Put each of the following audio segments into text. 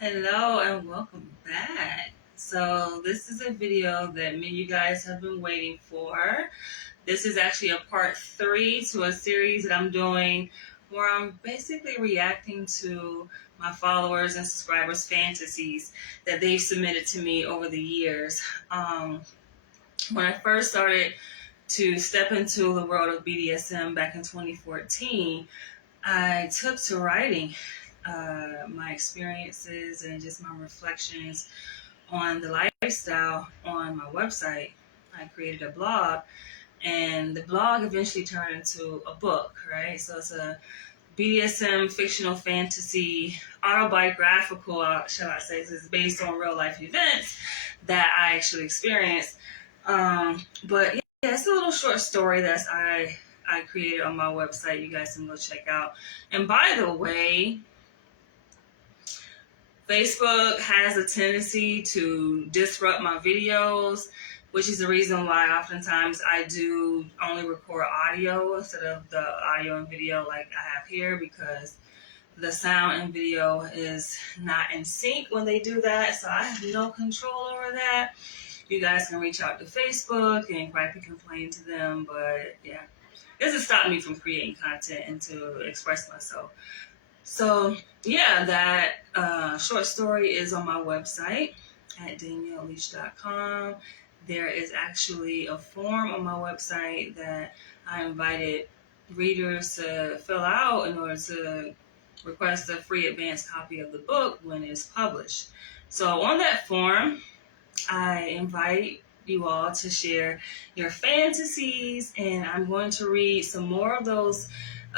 Hello and welcome back. So this is a video that many of you guys have been waiting for. This is actually a part 3 to a series that I'm doing where I'm basically reacting to my followers and subscribers' fantasies that they've submitted to me over the years. When I first started to step into the world of BDSM back in 2014, I took to writing my experiences and just my reflections on the lifestyle on my website. I created a blog, and the blog eventually turned into a book, right? So it's a BDSM fictional fantasy autobiographical, shall I say, it's based on real life events that I actually experienced. But yeah, it's a little short story that I created on my website. You guys can go check out. And by the way, Facebook has a tendency to disrupt my videos, which is the reason why oftentimes I do only record audio instead of the audio and video like I have here, because the sound and video is not in sync when they do that. So I have no control over that. You guys can reach out to Facebook and probably complain to them, but yeah, this has stopped me from creating content and to express myself. So yeah, that short story is on my website at danielleleach.com. There is actually a form on my website that I invited readers to fill out in order to request a free advance copy of the book when it's published. So on that form, I invite you all to share your fantasies, and I'm going to read some more of those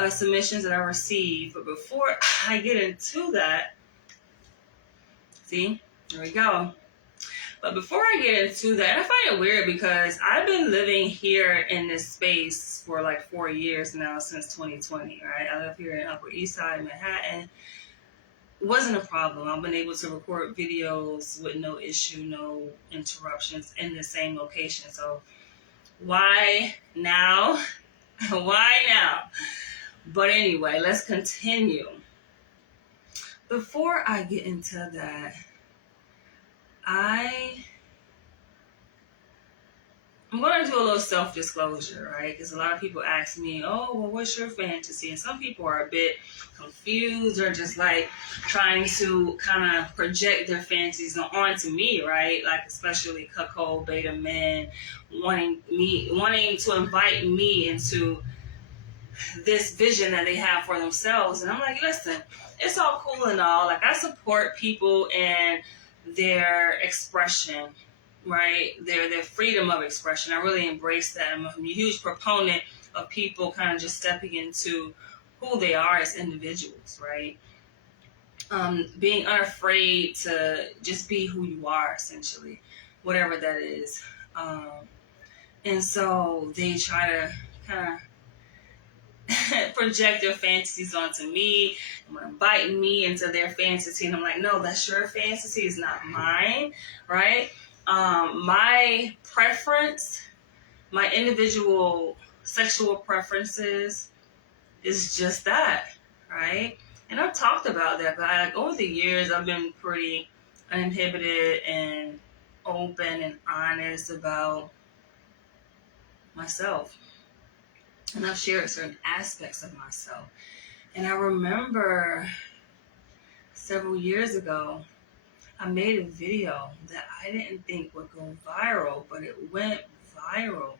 submissions that I received. But before I get into that, see, there we go. But before I get into that, I find it weird because I've been living here in this space for like 4 years now, since 2020, right? I live here in Upper East Side, Manhattan. It wasn't a problem. I've been able to record videos with no issue, no interruptions in the same location. So why now? Why now? But anyway, let's continue. Before I get into that, I'm going to do a little self-disclosure, right? Because a lot of people ask me, oh, well, what's your fantasy? And some people are a bit confused or just like trying to kind of project their fantasies onto me, right? Like especially cuckold beta men wanting to invite me into this vision that they have for themselves. And I'm like, listen, it's all cool and all. Like, I support people and their expression, right? Their freedom of expression. I really embrace that. I'm a huge proponent of people kind of just stepping into who they are as individuals, right? Being unafraid to just be who you are, essentially, whatever that is. And so they try to kind of project their fantasies onto me and invite me into their fantasy, and I'm like, no, that's your fantasy, is not mine, right? My preference, my individual sexual preferences is just that, right? And I've talked about that, but over the years I've been pretty uninhibited and open and honest about myself, and I've shared certain aspects of myself. And I remember several years ago, I made a video that I didn't think would go viral, but it went viral,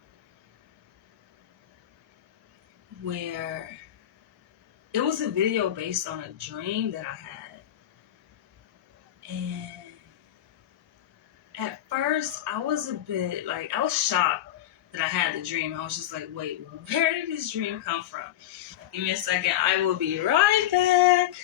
where it was a video based on a dream that I had. And at first, I was a bit like, I was shocked that I had the dream. I was just like, wait, where did this dream come from? Give me a second. I will be right back.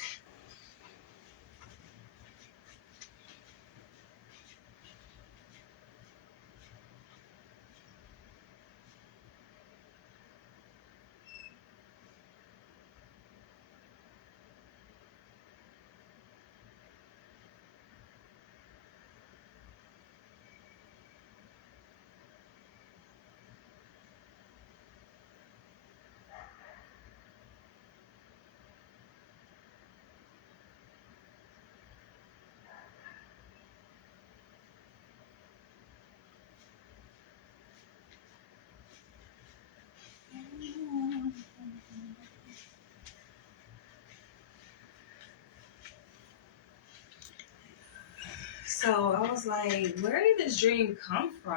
So I was like, where did this dream come from?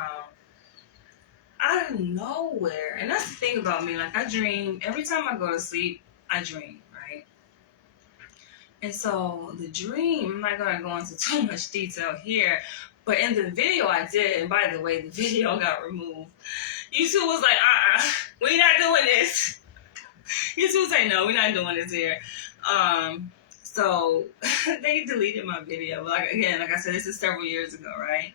Out of nowhere. And that's the thing about me. Like, I dream. Every time I go to sleep, I dream, right? And so the dream, I'm not going to go into too much detail here, but in the video I did, and by the way, the video got removed. YouTube was like, we're not doing this. YouTube was like, no, we're not doing this here. So they deleted my video. But like I said, this is several years ago, right?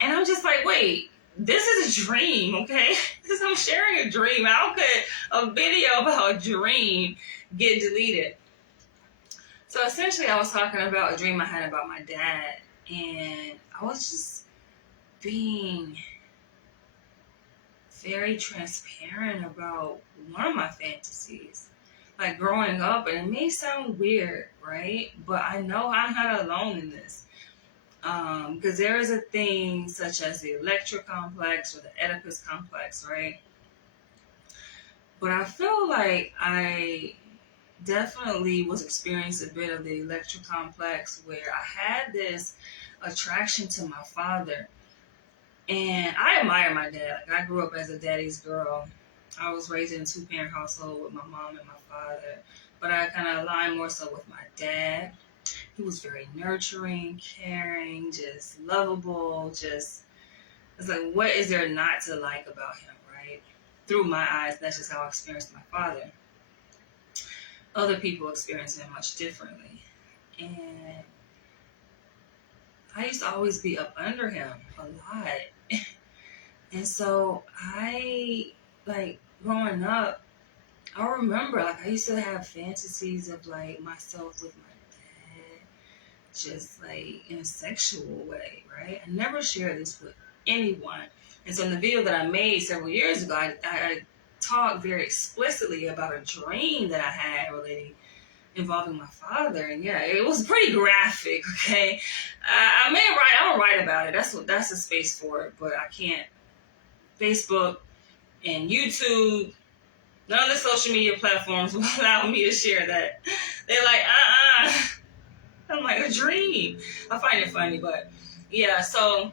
And I'm just like, wait, this is a dream, okay? I'm sharing a dream. How could a video about a dream get deleted? So essentially, I was talking about a dream I had about my dad, and I was just being very transparent about one of my fantasies. Like growing up, and it may sound weird, right? But I know I'm not alone in this. Because there is a thing such as the Electra complex or the Oedipus complex, right? But I feel like I definitely was experiencing a bit of the Electra complex where I had this attraction to my father. And I admire my dad. Like, I grew up as a daddy's girl. I was raised in a two-parent household with my mom and my father. But I kind of aligned more so with my dad. He was very nurturing, caring, just lovable, it's like, what is there not to like about him, right? Through my eyes, that's just how I experienced my father. Other people experience him much differently. And I used to always be up under him a lot. And so growing up, I remember, I used to have fantasies of, myself with my dad, just, in a sexual way, right? I never shared this with anyone. And so in the video that I made several years ago, I talked very explicitly about a dream that I had involving my father. And yeah, it was pretty graphic, okay? I'm gonna write about it. That's the space for it, but I can't. Facebook and YouTube, none of the social media platforms will allow me to share that. They're like, I'm like, a dream. I find it funny, but yeah, so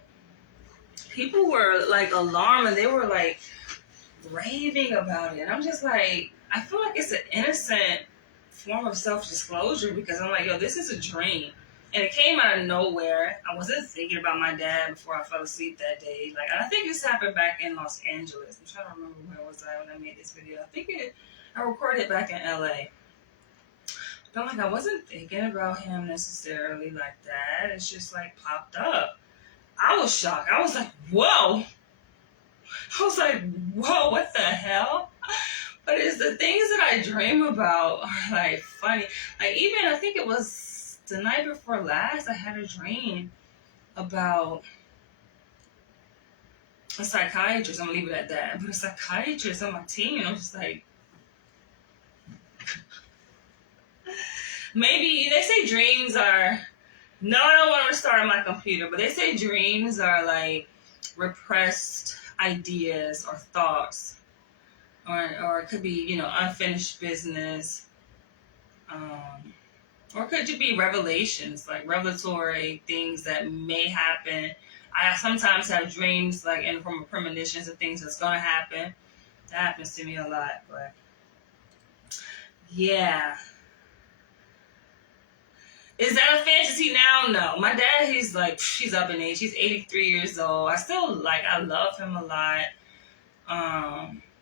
people were alarmed and they were raving about it. And I'm just like, I feel like it's an innocent form of self-disclosure because I'm like, yo, this is a dream. And it came out of nowhere. I wasn't thinking about my dad before I fell asleep that day. I think this happened back in Los Angeles. I'm trying to remember where was I when I made this video. I recorded it back in LA. But I wasn't thinking about him necessarily like that. It's just popped up. I was shocked. I was like, whoa. What the hell? But it's the things that I dream about are funny. Even I think it was the night before last, I had a dream about a psychiatrist. I'm gonna leave it at that. But a psychiatrist on my team, and I'm just like, maybe they say dreams are. No, I don't want to restart my computer, but they say dreams are repressed ideas or thoughts, or it could be unfinished business. Or could it be revelations, revelatory things that may happen? I sometimes have dreams, in the form of premonitions of things that's going to happen. That happens to me a lot, but yeah. Is that a fantasy now? No. My dad, he's up in age. He's 83 years old. I still, I love him a lot.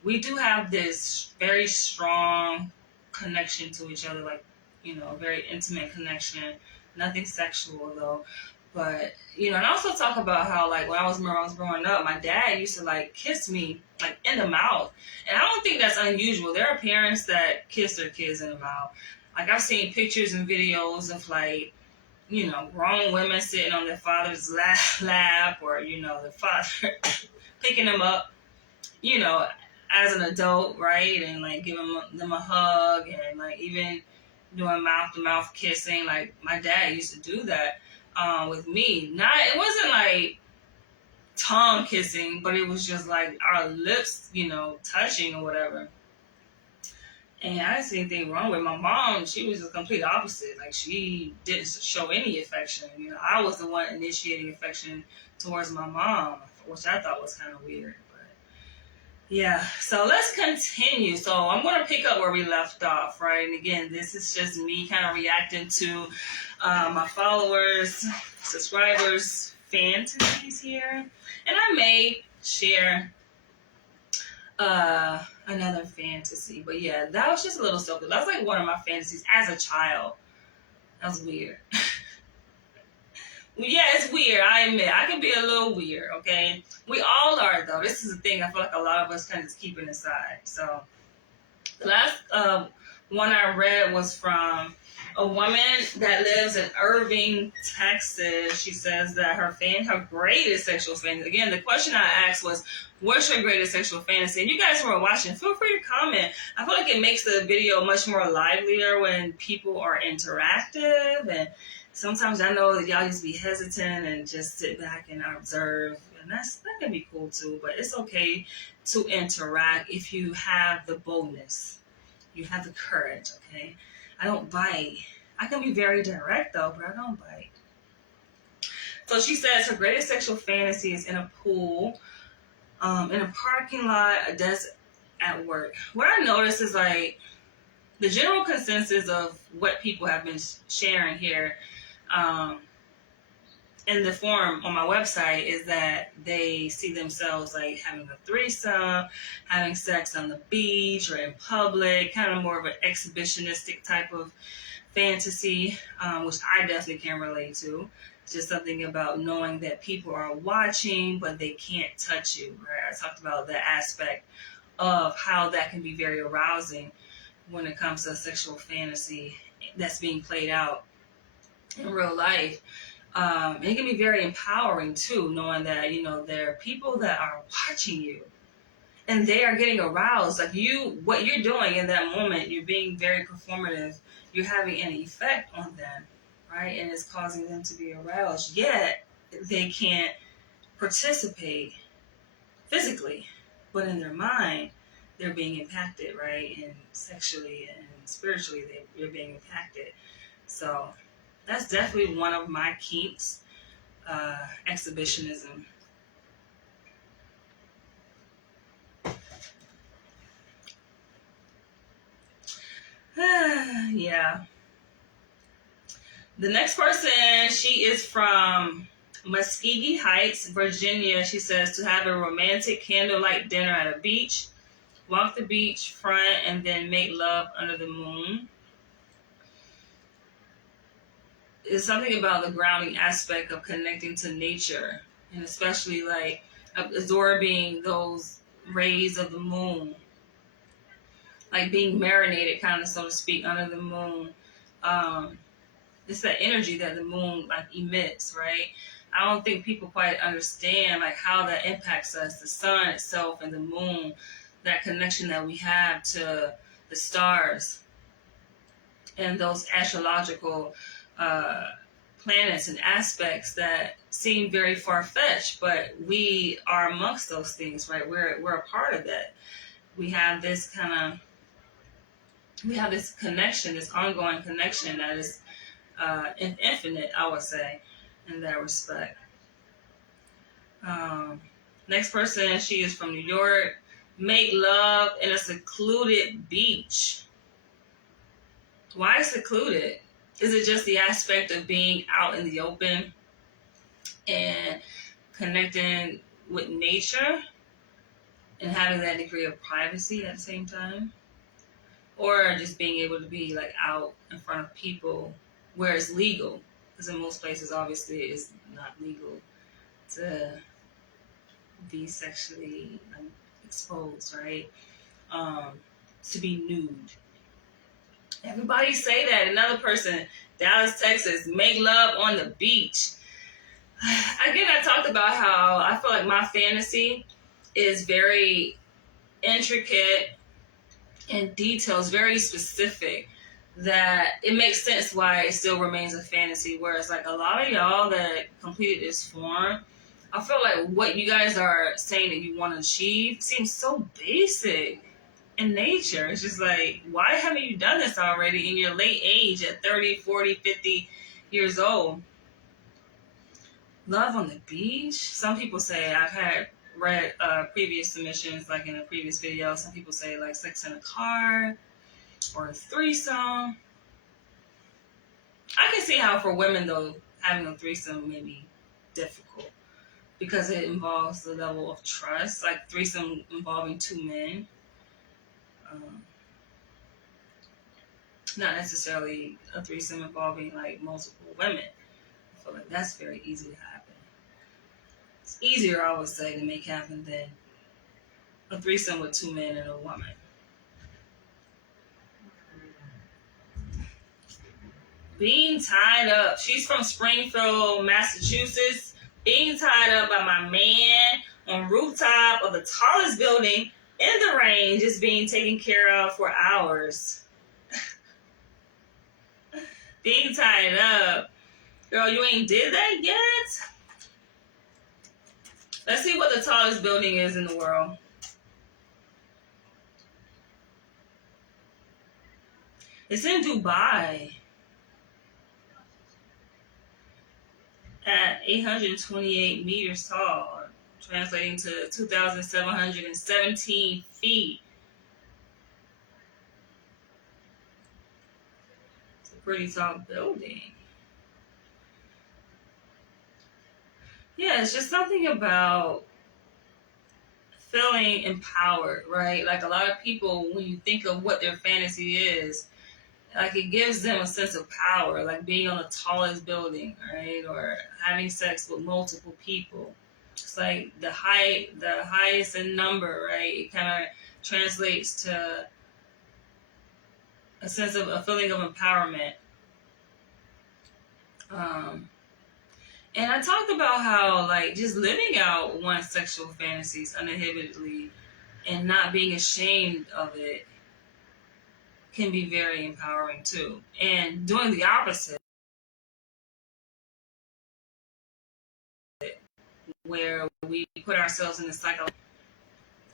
We do have this very strong connection to each other, a very intimate connection. Nothing sexual though. But, and I also talk about how when I was growing up, my dad used to kiss me in the mouth. And I don't think that's unusual. There are parents that kiss their kids in the mouth. I've seen pictures and videos of grown women sitting on their father's lap, or, the father picking them up, as an adult, right? And giving them a hug and even doing mouth-to-mouth kissing. My dad used to do that with me. It wasn't tongue kissing, but it was just our lips, touching or whatever. And I didn't see anything wrong with my mom. She was the complete opposite. Like, she didn't show any affection. You know, I was the one initiating affection towards my mom, which I thought was kind of weird. But yeah, so let's continue. So I'm going to pick up where we left off, right? And again, this is just me kind of reacting to my followers, subscribers, fantasies here. And I may share another fantasy, but yeah, that was just a little silly. That was like one of my fantasies as a child. That was weird. Yeah, it's weird. I admit I can be a little weird. Okay, we all are though. This is the thing. I feel like a lot of us kind of just keep it inside. So the last one I read was from a woman that lives in Irving, Texas. She says that her greatest sexual fantasy. Again, the question I asked was, what's your greatest sexual fantasy? And you guys who are watching, feel free to comment. I feel like it makes the video much more livelier when people are interactive. And sometimes I know that y'all just be hesitant and just sit back and observe. And that can be cool too. But it's okay to interact if you have the boldness. You have the courage, okay? I don't bite. I can be very direct though, but I don't bite. So she says her greatest sexual fantasy is in a pool, in a parking lot, a desk at work. What I noticed is like the general consensus of what people have been sharing here in the forum on my website is that they see themselves like having a threesome, having sex on the beach or in public, kind of more of an exhibitionistic type of fantasy, which I definitely can relate to. Just something about knowing that people are watching, but they can't touch you, right? I talked about that aspect of how that can be very arousing when it comes to a sexual fantasy that's being played out in real life. It can be very empowering too, knowing that, you know, there are people that are watching you and they are getting aroused. Like what you're doing in that moment, you're being very performative. You're having an effect on them, right? And it's causing them to be aroused. Yet they can't participate physically, but in their mind, they're being impacted, right? And sexually and spiritually, they're being impacted. So that's definitely one of my kinks, exhibitionism. Yeah. The next person, she is from Muskogee Heights, Virginia. She says to have a romantic candlelight dinner at a beach, walk the beach front, and then make love under the moon. It's something about the grounding aspect of connecting to nature, and especially like absorbing those rays of the moon, like being marinated, kind of, so to speak, under the moon. It's that energy that the moon like emits, right? I don't think people quite understand like how that impacts us, the sun itself and the moon, that connection that we have to the stars and those astrological planets and aspects that seem very far-fetched, but we are amongst those things, right? We're a part of that. We have this connection, this ongoing connection that is infinite, I would say, in that respect. Next person, she is from New York. Make love in a secluded beach. Why secluded? Is it just the aspect of being out in the open and connecting with nature and having that degree of privacy at the same time? Or just being able to be like out in front of people where it's legal? Because in most places, obviously, it's not legal to be sexually exposed, right? To be nude. Everybody say that. Another person, Dallas, Texas, make love on the beach. Again, I talked about how I feel like my fantasy is very intricate and details, very specific, that it makes sense why it still remains a fantasy. Whereas like a lot of y'all that completed this form, I feel like what you guys are saying that you want to achieve seems so basic. in nature. It's just like, why haven't you done this already in your late age at 30, 40, 50 years old? Love on the beach? Some people say, I've had read previous submissions, like in a previous video, some people say like sex in a car or a threesome. I can see how for women though, having a threesome may be difficult because it involves the level of trust, like threesome involving two men. Um, Not necessarily a threesome involving like multiple women. I feel like that's very easy to happen. It's easier, I would say, to make happen than a threesome with two men and a woman. Being tied up. She's from Springfield, Massachusetts. Being tied up by my man on rooftop of the tallest building in the rain, just being taken care of for hours. Being tied up. Girl, you ain't did that yet? Let's see what the tallest building is in the world. It's in Dubai. At 828 meters tall, translating to 2,717 feet. It's a pretty tall building. Yeah, it's just something about feeling empowered, right? Like a lot of people, when you think of what their fantasy is, like it gives them a sense of power, like being on the tallest building, right? Or having sex with multiple people. It's like the highest in number, right? It kind of translates to a sense of a feeling of empowerment. And I talked about how like just living out one's sexual fantasies uninhibitedly and not being ashamed of it can be very empowering too. And doing the opposite, where we put ourselves in the cycle,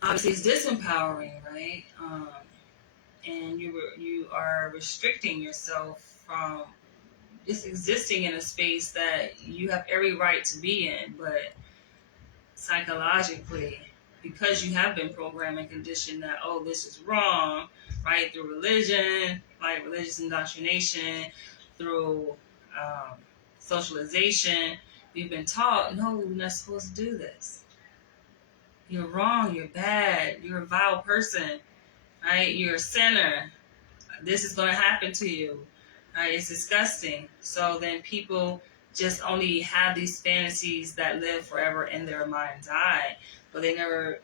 obviously it's disempowering, right? And you are restricting yourself from just existing in a space that you have every right to be in, but psychologically, because you have been programmed and conditioned that, oh, this is wrong, right? Through religion, like religious indoctrination, through socialization, we've been taught, no, we're not supposed to do this. You're wrong, you're bad, you're a vile person, right? You're a sinner. This is going to happen to you, right? It's disgusting. So then people just only have these fantasies that live forever in their mind's eye, but they never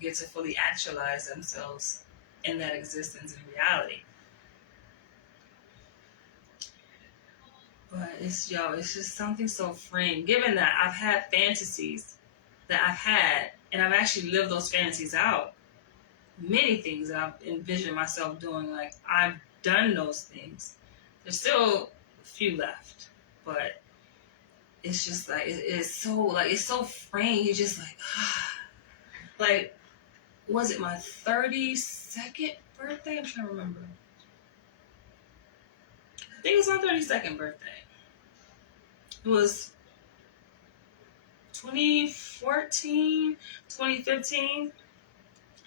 get to fully actualize themselves in that existence in reality. But it's just something so freeing. Given that I've had fantasies that I've had, and I've actually lived those fantasies out. Many things that I've envisioned myself doing, like I've done those things. There's still a few left, but it's just like it's so freeing. You're just like like, was it my 32nd birthday? I'm trying to remember. I think it was my 32nd birthday. It was 2014, 2015.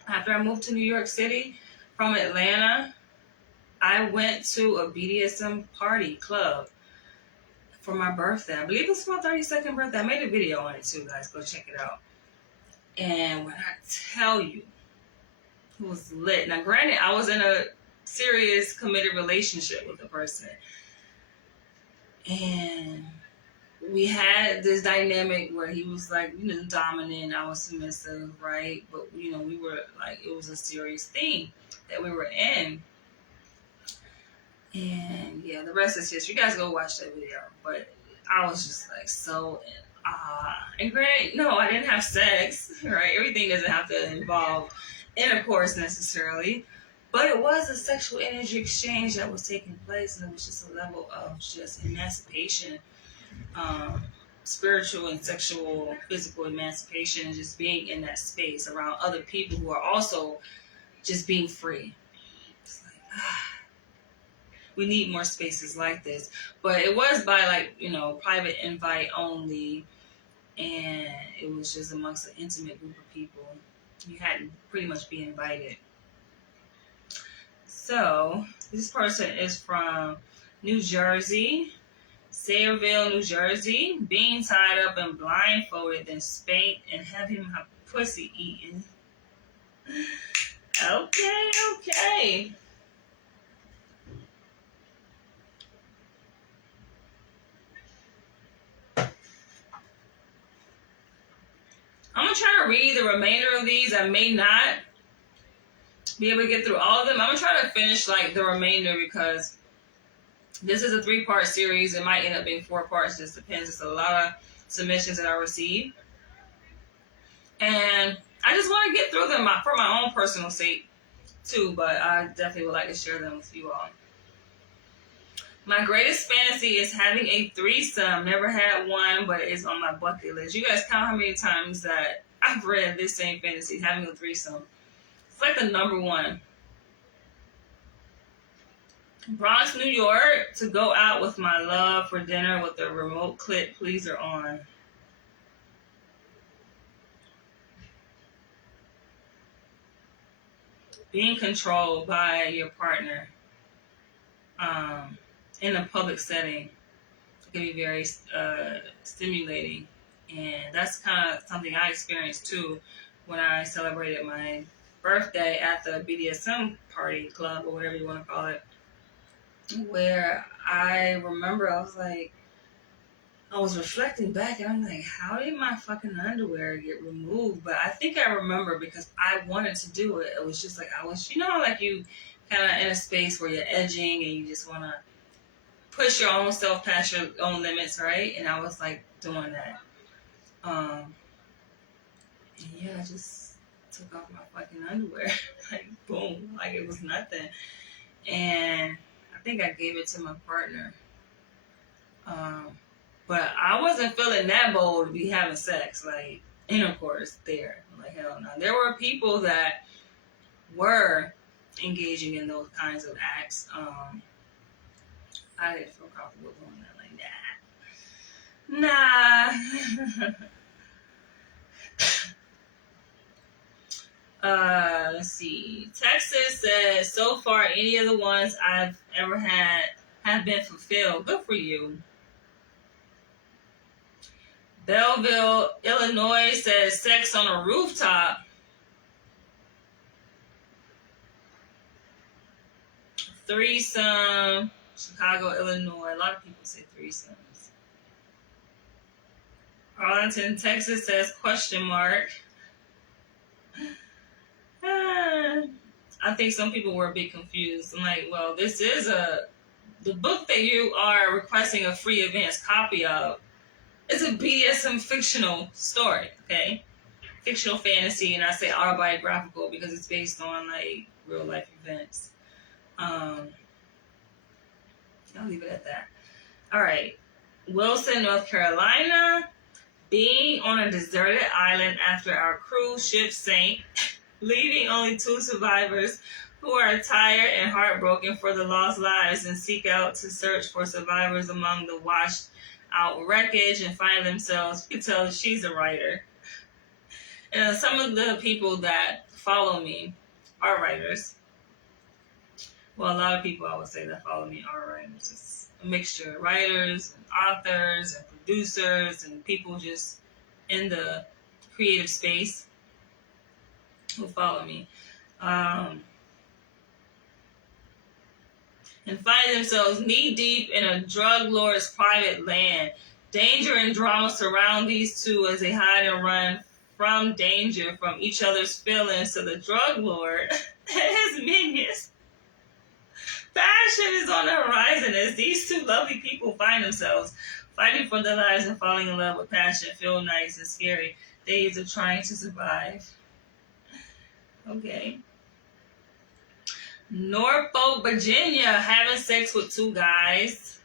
After I moved to New York City from Atlanta, I went to a BDSM party club for my birthday. I believe it was my 32nd birthday. I made a video on it too, guys. Go check it out. And when I tell you, it was lit. Now, granted, I was in a serious, committed relationship with the person. And we had this dynamic where he was like, dominant, I was submissive, right? But, we were like, it was a serious thing that we were in. And yeah, the rest is history. You guys go watch that video. But I was just like so in awe. And granted, no, I didn't have sex, right? Everything doesn't have to involve intercourse necessarily. But it was a sexual energy exchange that was taking place, and it was just a level of just emancipation, spiritual and sexual, physical emancipation, and just being in that space around other people who are also just being free. It's like, we need more spaces like this. But it was by like, private invite only, and it was just amongst an intimate group of people. You had to pretty much be invited. So this person is from New Jersey, Sayreville, New Jersey. Being tied up and blindfolded, then spanked and having my pussy eaten. Okay. I'm going to try to read the remainder of these. I may not be able to get through all of them. I'm going to try to finish like the remainder because this is a 3-part series. It might end up being 4 parts. Just depends. It's a lot of submissions that I received. And I just want to get through them for my own personal sake too, but I definitely would like to share them with you all. My greatest fantasy is having a threesome. Never had one, but it's on my bucket list. You guys count how many times that I've read this same fantasy, having a threesome. It's like the number one. Bronx, New York, to go out with my love for dinner with the remote clit pleaser on. Being controlled by your partner in a public setting can be very stimulating. And that's kind of something I experienced too when I celebrated my birthday at the BDSM party club, or whatever you want to call it, where I remember I was reflecting back and I'm like, how did my fucking underwear get removed? But I think I remember because I wanted to do it. It was just like, I was, like you kind of in a space where you're edging and you just want to push your own self past your own limits, right? And I was like doing that. Yeah, I just took off my fucking underwear. Like, boom, like it was nothing. And I think I gave it to my partner. But I wasn't feeling that bold to be having sex, like intercourse there. Like, hell no. There were people that were engaging in those kinds of acts. I didn't feel comfortable doing that like that. Nah. Let's see. Texas says, so far, any of the ones I've ever had have been fulfilled. Good for you. Belleville, Illinois says, sex on a rooftop. Threesome. Chicago, Illinois. A lot of people say threesomes. Arlington, Texas says, question mark. I think some people were a bit confused. I'm like, well, this is the book that you are requesting a free advance copy of. It's a BDSM fictional story, okay? Fictional fantasy, and I say autobiographical because it's based on like real life events. I'll leave it at that. All right. Wilson, North Carolina. Being on a deserted island after our cruise ship sank, leaving only 2 survivors who are tired and heartbroken for the lost lives and seek out to search for survivors among the washed out wreckage and find themselves. You can tell she's a writer. And some of the people that follow me are writers. Well, a lot of people I would say that follow me are writers. It's a mixture of writers and authors and producers and people just in the creative space who follow me. And find themselves knee-deep in a drug lord's private land. Danger and drama surround these two as they hide and run from danger from each other's feelings to the drug lord and his minions. Passion is on the horizon as these 2 lovely people find themselves fighting for their lives and falling in love with passion. Feel nice and scary days of trying to survive. Okay. Norfolk, Virginia, having sex with 2 guys.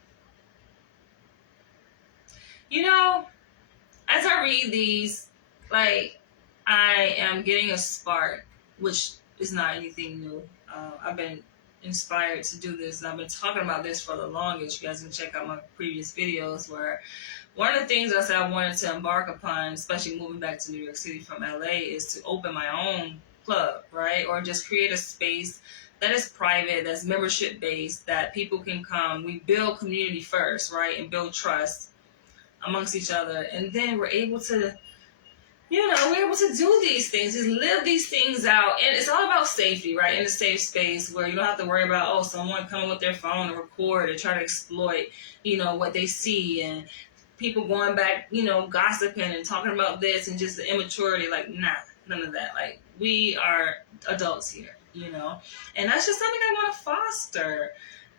As I read these, like, I am getting a spark, which is not anything new. I've been inspired to do this, and I've been talking about this for the longest. You guys can check out my previous videos where one of the things I said I wanted to embark upon, especially moving back to New York City from LA, is to open my own club, right? Or just create a space that is private, that's membership based, that people can come. We build community first, right? And build trust amongst each other. And then we're able to, we're able to do these things, just live these things out. And it's all about safety, right? In a safe space where you don't have to worry about, someone coming with their phone to record or try to exploit, what they see, and people going back, gossiping and talking about this and just the immaturity. Like, nah, none of that. Like, we are adults here, and that's just something I want to foster.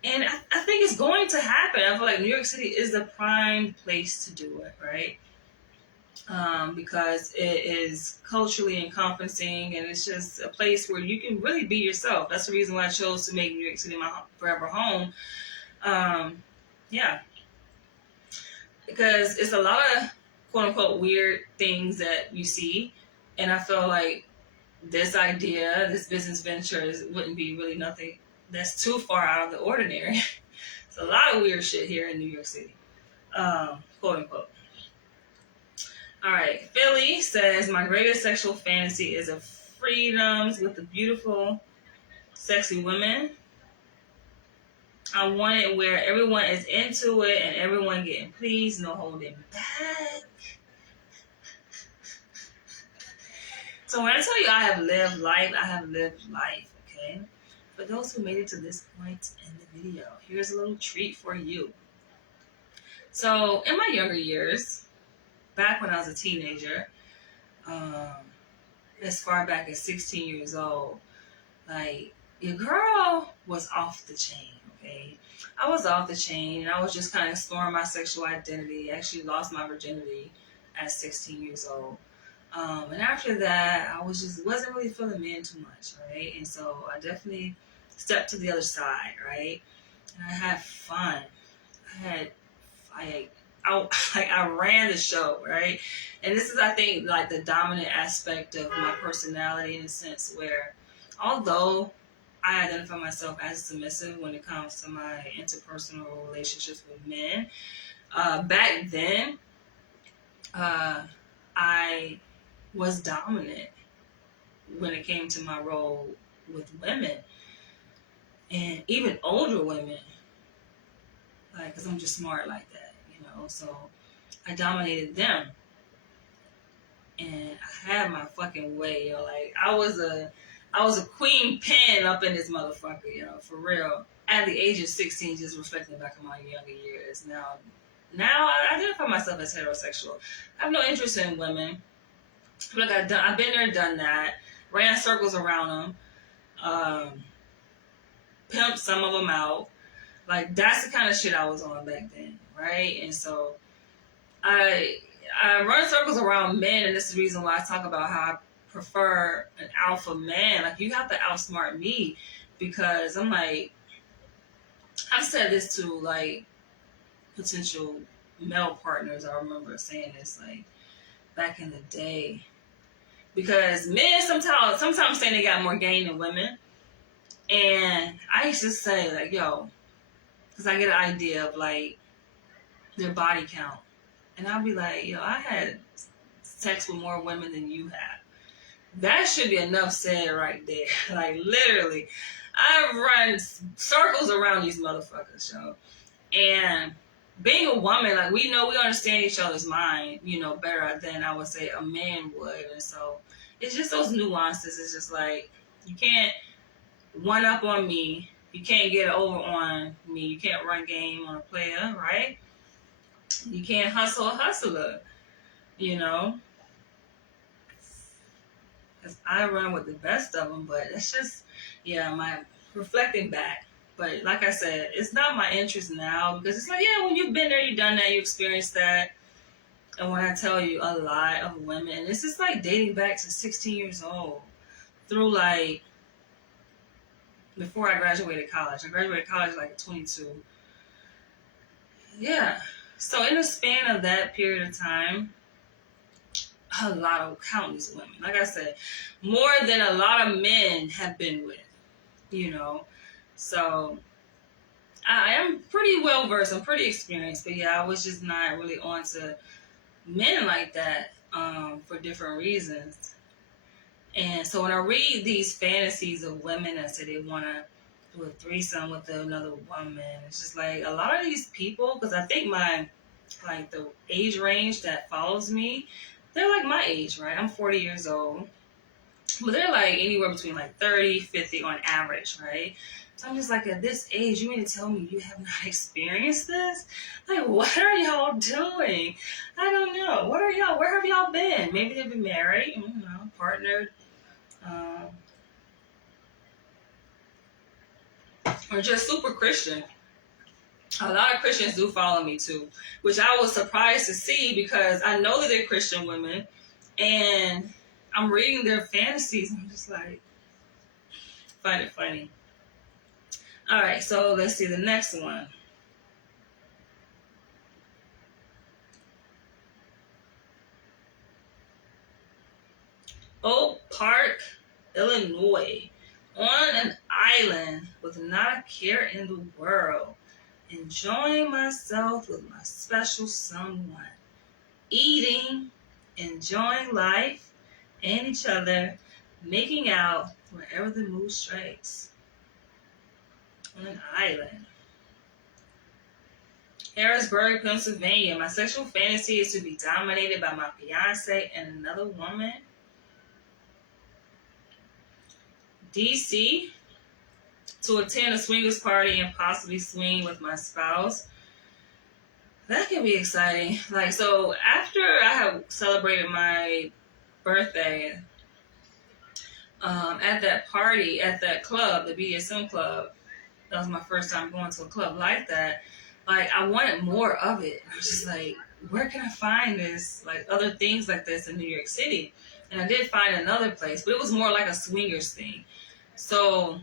And I think it's going to happen. I feel like New York City is the prime place to do it, right? Because it is culturally encompassing, and it's just a place where you can really be yourself. That's the reason why I chose to make New York City my forever home. Yeah. Because it's a lot of quote-unquote weird things that you see, and I feel like this idea, this business venture wouldn't be really nothing that's too far out of the ordinary. It's a lot of weird shit here in New York City, quote-unquote. All right, Philly says, my greatest sexual fantasy is of freedoms with the beautiful, sexy women. I want it where everyone is into it and everyone getting pleased, no holding back. So when I tell you I have lived life, I have lived life, okay? For those who made it to this point in the video, here's a little treat for you. So in my younger years, back when I was a teenager, as far back as 16 years old, like, your girl was off the chain, okay? I was off the chain, and I was just kind of exploring my sexual identity. I actually lost my virginity at 16 years old. And after that, I wasn't really feeling men too much, right? And so I definitely stepped to the other side, right? And I had fun. I ran the show, right? And this is, I think, like the dominant aspect of my personality, in a sense where, although I identify myself as submissive when it comes to my interpersonal relationships with men, back then, I was dominant when it came to my role with women, and even older women, like, because I'm just smart like that. So I dominated them, and I had my fucking way, like, I was a queen pin up in this motherfucker, for real. At the age of 16, just reflecting back on my younger years. Now I identify myself as heterosexual. I have no interest in women. Look, I've been there, done that, ran circles around them, pimped some of them out. Like, that's the kind of shit I was on back then, right? And so I run circles around men, and this is the reason why I talk about how I prefer an alpha man. Like, you have to outsmart me, because I'm like, I've said this to, like, potential male partners. I remember saying this, like, back in the day, because men sometimes saying they got more game than women, and I used to say, like, yo, because I get an idea of, like, their body count, and I'll be like, yo, I had sex with more women than you have. That should be enough said right there. Like, literally, I run circles around these motherfuckers, yo. And being a woman, like, we understand each other's mind, better than I would say a man would. And so it's just those nuances. It's just like, you can't one up on me. You can't get over on me. You can't run game on a player, right? You can't hustle a hustler, Because I run with the best of them, but it's just, my reflecting back. But like I said, it's not my interest now, because it's like, when you've been there, you've done that, you experienced that. And when I tell you, a lot of women, this is like dating back to 16 years old, through, like, before I graduated college. I graduated college like at 22. Yeah. So in the span of that period of time, a lot of countless women. Like I said, more than a lot of men have been with, you know. So I am pretty well versed. I'm pretty experienced. But yeah, I was just not really on to men like that for different reasons. And so when I read these fantasies of women that say they want to do a threesome with another woman, it's just like a lot of these people, because I think the age range that follows me, they're like my age, right? I'm 40 years old. But they're like anywhere between like 30, 50 on average, right? So I'm just like, at this age, you mean to tell me you have not experienced this? Like, what are y'all doing? I don't know. What are y'all? Where have y'all been? Maybe they've been married, partnered, um, or just super Christian. A lot of Christians do follow me too, which I was surprised to see because I know that they're Christian women, and I'm reading their fantasies. And I'm just like, find it funny. All right, so let's see the next one. Oak Park, Illinois, on an island with not a care in the world, enjoying myself with my special someone, eating, enjoying life and each other, making out wherever the mood strikes. On an island. Harrisburg, Pennsylvania. My sexual fantasy is to be dominated by my fiance and another woman. DC, to attend a swingers party and possibly swing with my spouse. That can be exciting. Like, so after I have celebrated my birthday, at that party, at that club, the BDSM club, that was my first time going to a club like that. Like, I wanted more of it. I was just like, where can I find this? Like, other things like this in New York City. And I did find another place, but it was more like a swingers thing. So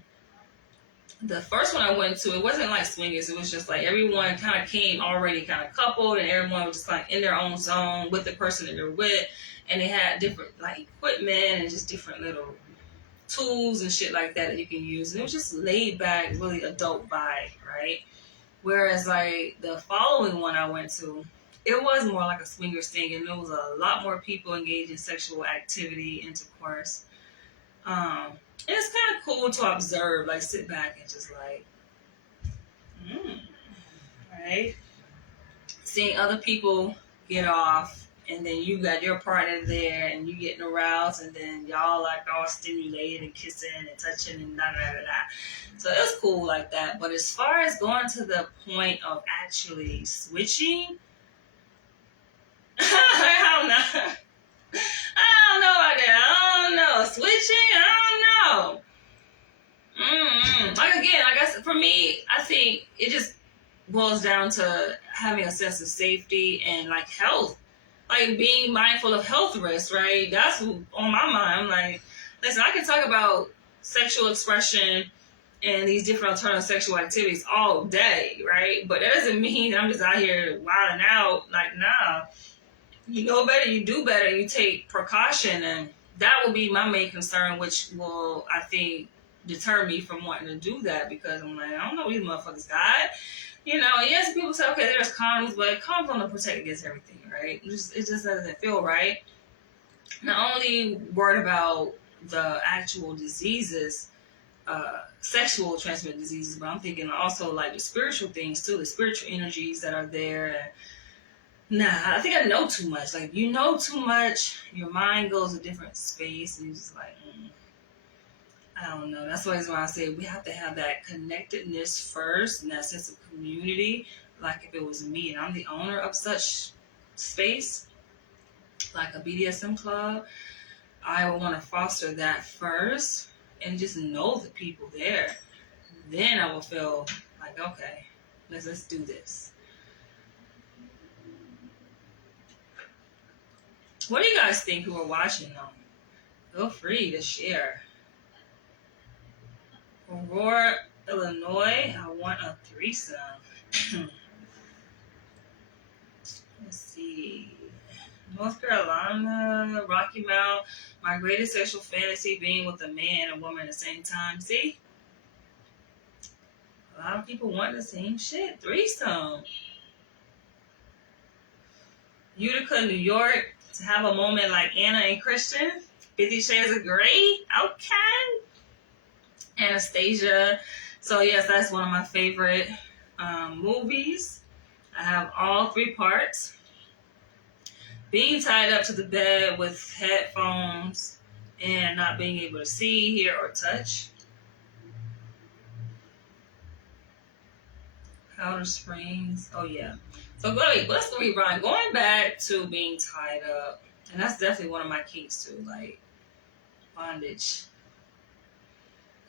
the first one I went to, it wasn't like swingers. It was just like everyone kind of came already kind of coupled, and everyone was just like in their own zone with the person that they're with. And they had different like equipment and just different little tools and shit like that you can use. And it was just laid back, really adult vibe, right? Whereas like the following one I went to, it was more like a swingers thing, and there was a lot more people engaged in sexual activity, intercourse. It's kind of cool to observe, like sit back and just like, right? Seeing other people get off, and then you got your partner there, and you getting aroused, and then y'all like all stimulated and kissing and touching and da da da da. So it was cool like that. But as far as going to the point of actually switching, I don't know. I don't know about that. I don't know. Switching, I don't know. Like again, I guess for me, I think it just boils down to having a sense of safety and like health, like being mindful of health risks, right? That's on my mind. I'm like, listen, I can talk about sexual expression and these different alternative sexual activities all day, right? But that doesn't mean I'm just out here wilding out. Like, nah, you know better, you do better, you take precaution, and that will be my main concern, which will, I think, deter me from wanting to do that, because I'm like, I don't know what these motherfuckers got. You know, yes, people say, okay, there's condoms, but condoms don't protect against everything, right? It just doesn't feel right. Not only worried about the actual diseases, sexual transmitted diseases, but I'm thinking also like the spiritual things too, the spiritual energies that are there. Nah, I think I know too much. Like, you know too much, your mind goes a different space, and you're just like, I don't know. That's why I say we have to have that connectedness first and that sense of community. Like if it was me and I'm the owner of such space, like a BDSM club, I would want to foster that first and just know the people there. Then I will feel like, okay, let's do this. What do you guys think who are watching though? Feel free to share. Aurora, Illinois, I want a threesome. Let's see. North Carolina, Rocky Mount. My greatest sexual fantasy being with a man and a woman at the same time. See, a lot of people want the same shit. Threesome. Utica, New York. To have a moment like Anna and Christian. 50 Shades of Grey. Okay. Anastasia. So yes, that's one of my favorite movies. I have all 3 parts. Being tied up to the bed with headphones and not being able to see, hear, or touch. Powder Springs. Oh yeah. So let's rewind. Going back to being tied up, and that's definitely one of my kinks too, like bondage.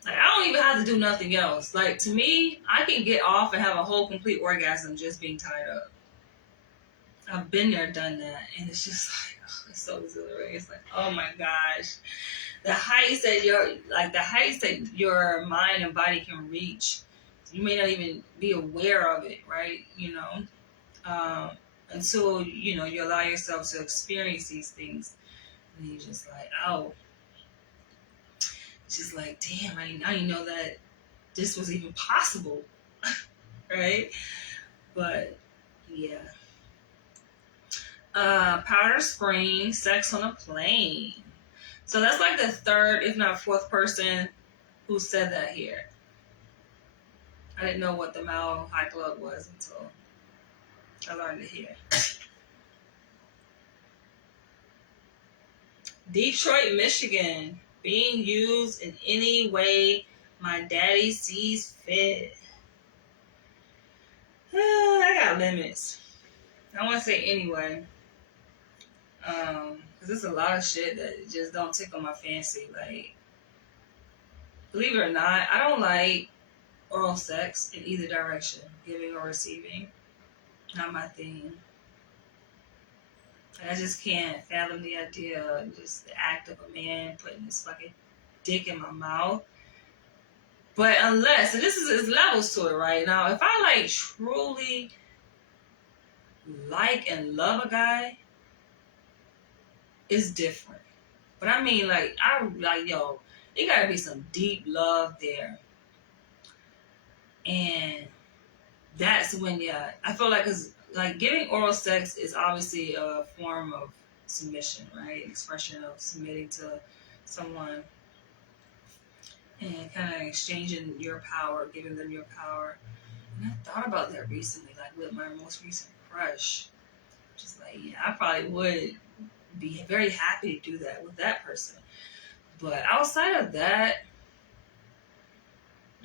Like I don't even have to do nothing else. Like to me, I can get off and have a whole complete orgasm just being tied up. I've been there, done that, and it's just like, oh, it's so exhilarating. It's like, oh my gosh, the heights that your mind and body can reach, you may not even be aware of it, right? Until you allow yourself to experience these things, and you're just like, oh, it's just like, damn, I didn't know that this was even possible, right? But yeah. Powder Springs, Sex on a Plane. So that's like the 3rd, if not 4th person who said that here. I didn't know what the Mile High Club was until I learned it here. Detroit, Michigan. Being used in any way my daddy sees fit. I got limits. I want to say anyway. Because there's a lot of shit that just don't tickle my fancy. Like, believe it or not, I don't like oral sex in either direction, giving or receiving. Not my thing. I just can't fathom the idea of just the act of a man putting his fucking dick in my mouth. But unless, and this is levels to it right now, if I like truly like and love a guy, it's different. But I mean, like, yo, there gotta be some deep love there. And that's when, yeah, I feel like, cause like giving oral sex is obviously a form of submission, right? Expression of submitting to someone and kind of exchanging your power, giving them your power. And I thought about that recently, like with my most recent crush. Just like, yeah, I probably would be very happy to do that with that person. But outside of that,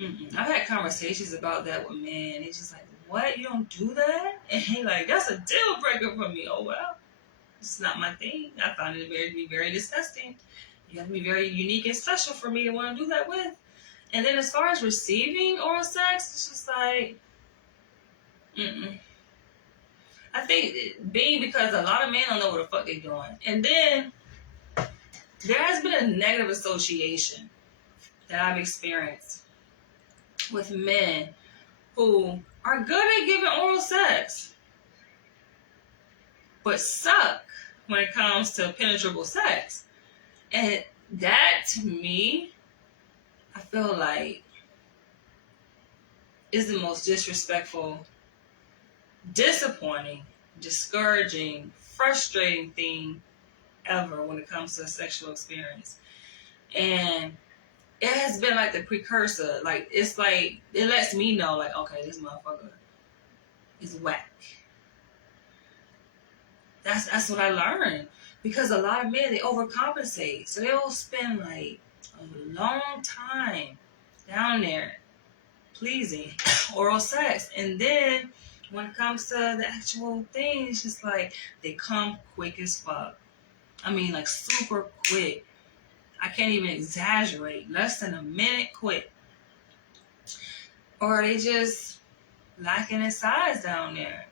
I've had conversations about that with men. It's just like, what? You don't do that? And he like, that's a deal breaker for me. Oh, well, it's not my thing. I find it to be very disgusting. You have to be very unique and special for me to want to do that with. And then as far as receiving oral sex, it's just like, I think being because a lot of men don't know what the fuck they're doing. And then there has been a negative association that I've experienced with men who are good at giving oral sex, but suck when it comes to penetrable sex. And that, to me, I feel like is the most disrespectful, disappointing, discouraging, frustrating thing ever when it comes to a sexual experience. And it has been like the precursor. Like, it's like, it lets me know, like, okay, this motherfucker is whack. That's what I learned. Because a lot of men, they overcompensate. So they'll spend like a long time down there pleasing oral sex. And then when it comes to the actual thing, it's just like they come quick as fuck. I mean, like super quick. I can't even exaggerate. Less than a minute quick. Or they just lacking in size down there.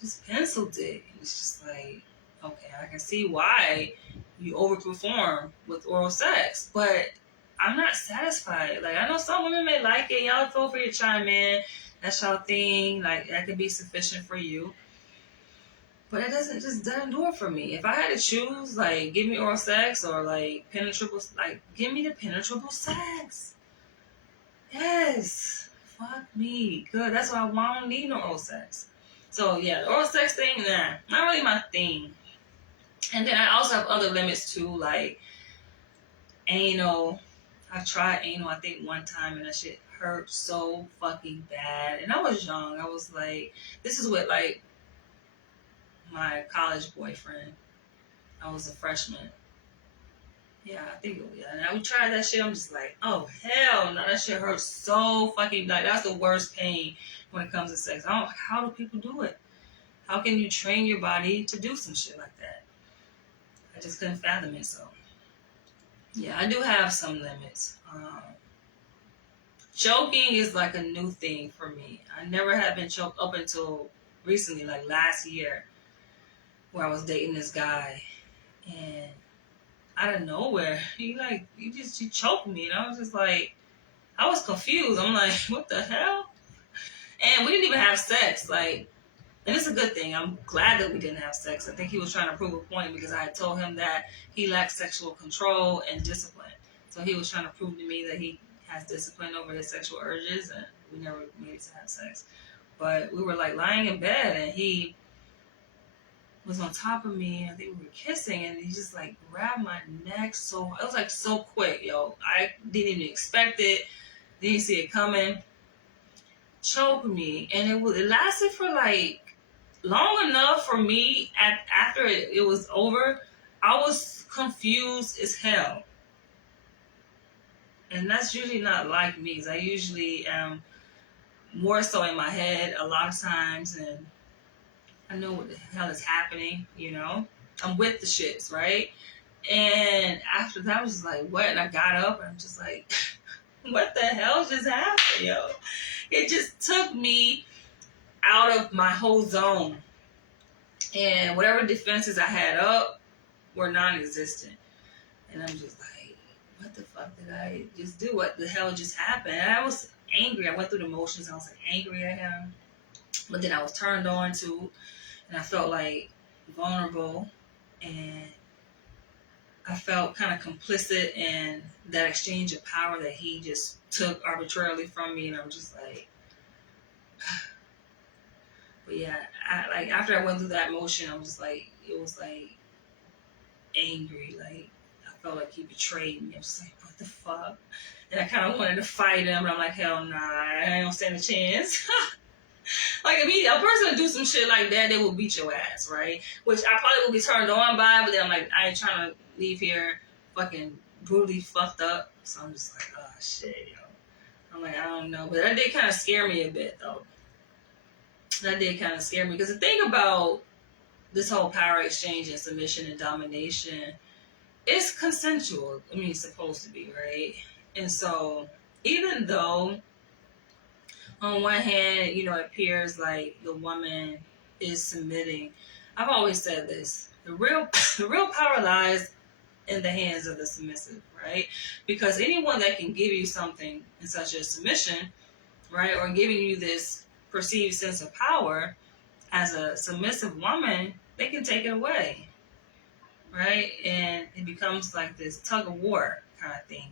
Just penciled it. It's just like, okay, I can see why you overperform with oral sex, but I'm not satisfied. Like, I know some women may like it. Y'all feel free to chime in. That's y'all thing. Like, that could be sufficient for you. But it doesn't do it for me. If I had to choose, like, give me oral sex or like penetrable, like, give me the penetrable sex. Yes. Fuck me. Good. That's why I don't need no oral sex. So yeah, the oral sex thing, nah, not really my thing. And then I also have other limits too, like anal. I've tried anal, I think one time, and that shit hurt so fucking bad. And I was young. I was like, this is with like my college boyfriend. I was a freshman. Yeah, I think it was. Yeah. And I would try that shit. I'm just like, oh hell no, that shit hurts so fucking. Like, that's the worst pain when it comes to sex. I don't. How do people do it? How can you train your body to do some shit like that? I just couldn't fathom it. So yeah, I do have some limits. Choking is like a new thing for me. I never had been choked up until recently, like last year, where I was dating this guy, and out of nowhere, you choked me, and I was just like, I was confused. I'm like, what the hell? And we didn't even have sex, like, and it's a good thing. I'm glad that we didn't have sex. I think he was trying to prove a point because I had told him that he lacked sexual control and discipline. So he was trying to prove to me that he has discipline over his sexual urges, and we never made to have sex. But we were like lying in bed, and he was on top of me. I think we were kissing, and he just like grabbed my neck. So it was like so quick, yo. I didn't even expect it. Didn't see it coming. Choked me, and it lasted for like long enough for me. After it was over, I was confused as hell, and that's usually not like me. Cause I usually am more so in my head a lot of times, and I know what the hell is happening. I'm with the shits, right? And after that, I was just like, what? And I got up, and I'm just like, what the hell just happened, yo? It just took me out of my whole zone. And whatever defenses I had up were non-existent. And I'm just like, what the fuck did I just do? What the hell just happened? And I was angry. I went through the motions. I was like angry at him. But then I was turned on to, and I felt like vulnerable. And I felt kind of complicit in that exchange of power that he just took arbitrarily from me. And I'm just like, but yeah, after I went through that motion, I was like, it was like angry. Like, I felt like he betrayed me. I was like, what the fuck? And I kind of wanted to fight him, but I'm like, hell nah, I don't stand a chance. Like, if a person would do some shit like that, they will beat your ass, right? Which I probably would be turned on by, but then I'm like, I ain't trying to leave here fucking brutally fucked up. So I'm just like, oh shit, yo. I'm like, I don't know. But that did kind of scare me a bit, though. That did kind of scare me. Because the thing about this whole power exchange and submission and domination, it's consensual. I mean, it's supposed to be, right? And so, even though on one hand, it appears like the woman is submitting, I've always said this: the real power lies in the hands of the submissive, right? Because anyone that can give you something in such as submission, right, or giving you this perceived sense of power as a submissive woman, they can take it away, right? And it becomes like this tug of war kind of thing.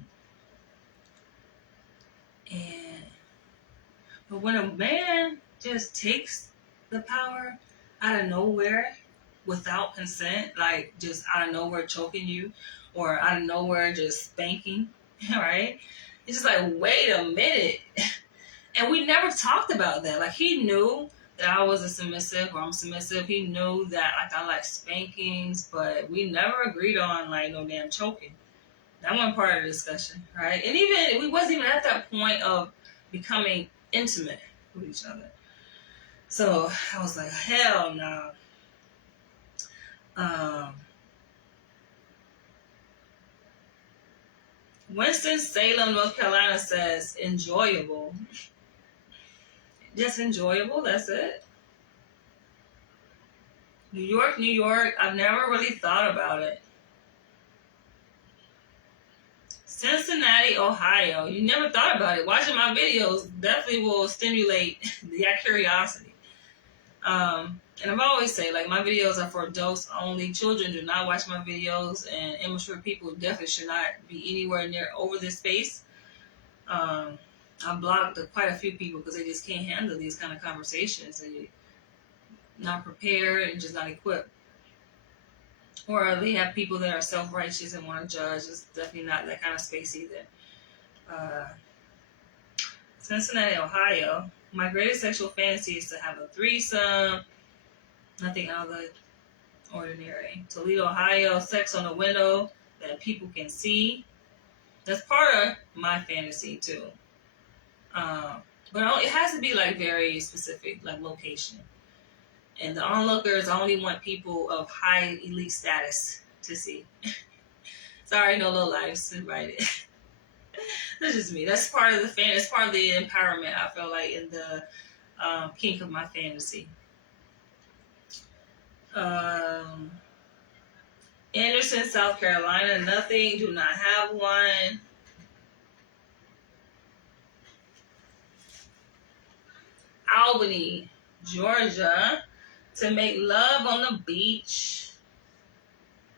But when a man just takes the power out of nowhere without consent, like just out of nowhere choking you, or out of nowhere just spanking, right? It's just like, wait a minute. And we never talked about that. Like, he knew that I was a submissive, or I'm submissive. He knew that I like spankings, but we never agreed on like no damn choking. That wasn't part of the discussion, right? And even we wasn't even at that point of becoming intimate with each other. So I was like, hell no. Winston-Salem, North Carolina says enjoyable. Just enjoyable, that's it. New York, New York, I've never really thought about it. Cincinnati, Ohio. You never thought about it. Watching my videos definitely will stimulate your curiosity. And I've always say, like, my videos are for adults only. Children do not watch my videos, and immature people definitely should not be anywhere near over this space. I blocked quite a few people because they just can't handle these kind of conversations. They're not prepared and just not equipped. Or they have people that are self-righteous and want to judge. It's definitely not that kind of space either. Uh, Cincinnati, Ohio. My greatest sexual fantasy is to have a threesome. Nothing out of the ordinary. Toledo, Ohio. Sex on a window that people can see. That's part of my fantasy too. But it has to be like very specific, like location. And the onlookers only want people of high elite status to see. Sorry, no low lives invited. That's just me. That's part of the fan. It's part of the empowerment. I feel like in the kink of my fantasy. Anderson, South Carolina. Nothing. Do not have one. Albany, Georgia. To make love on the beach.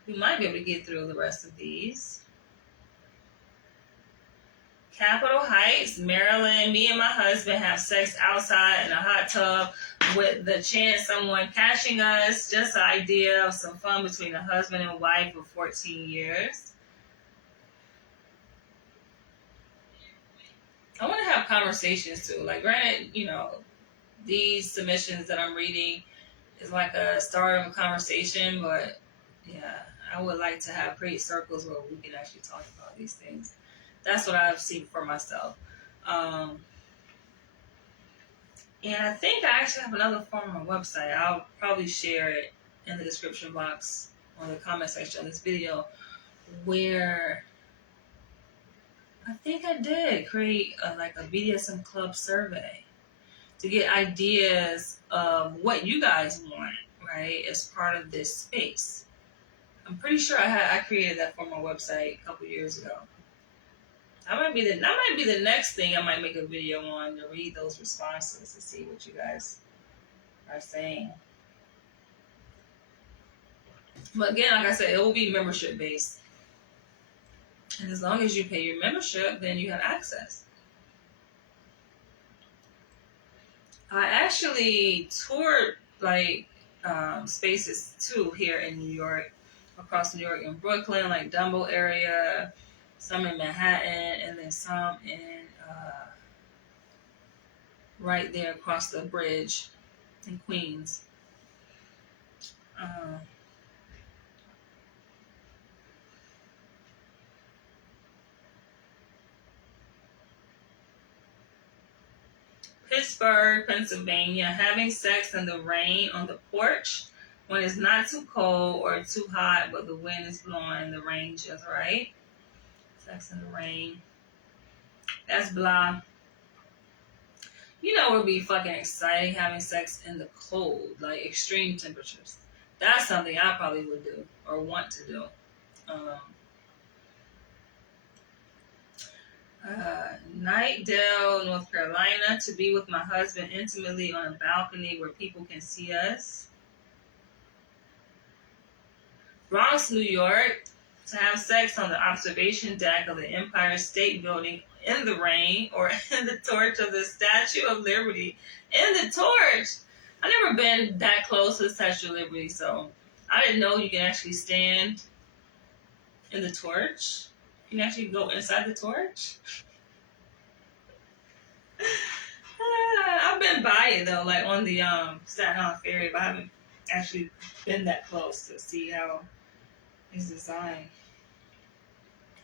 We might be able to get through the rest of these. Capitol Heights, Maryland. Me and my husband have sex outside in a hot tub with the chance someone catching us. Just the idea of some fun between a husband and wife of 14 years. I want to have conversations too. Like, granted, these submissions that I'm reading is like a start of a conversation, but yeah, I would like to create circles where we can actually talk about these things. That's what I've seen for myself. And I think I actually have another form on my website. I'll probably share it in the description box or the comment section of this video, where I think I did create a BDSM club survey to get ideas of what you guys want, right, as part of this space. I'm pretty sure I created that for my website a couple years ago. That might be the next thing I might make a video on, to read those responses to see what you guys are saying. But again, like I said, it will be membership based. And as long as you pay your membership, then you have access. I actually toured spaces too here in New York, across New York and Brooklyn, like Dumbo area, some in Manhattan, and then some in right there across the bridge in Queens. Pittsburgh, Pennsylvania. Having sex in the rain on the porch when it's not too cold or too hot, but the wind is blowing, the rain just right. Sex in the rain. That's blah. It would be fucking exciting having sex in the cold, like extreme temperatures. That's something I probably would do or want to do. Nightdale, North Carolina, to be with my husband intimately on a balcony where people can see us. Bronx, New York, to have sex on the observation deck of the Empire State Building in the rain, or in the torch of the Statue of Liberty. In the torch! I've never been that close to the Statue of Liberty, so I didn't know you can actually stand in the torch. You can actually go inside the torch. I've been by it though, like on the Staten Island ferry, but I haven't actually been that close to see how it's designed.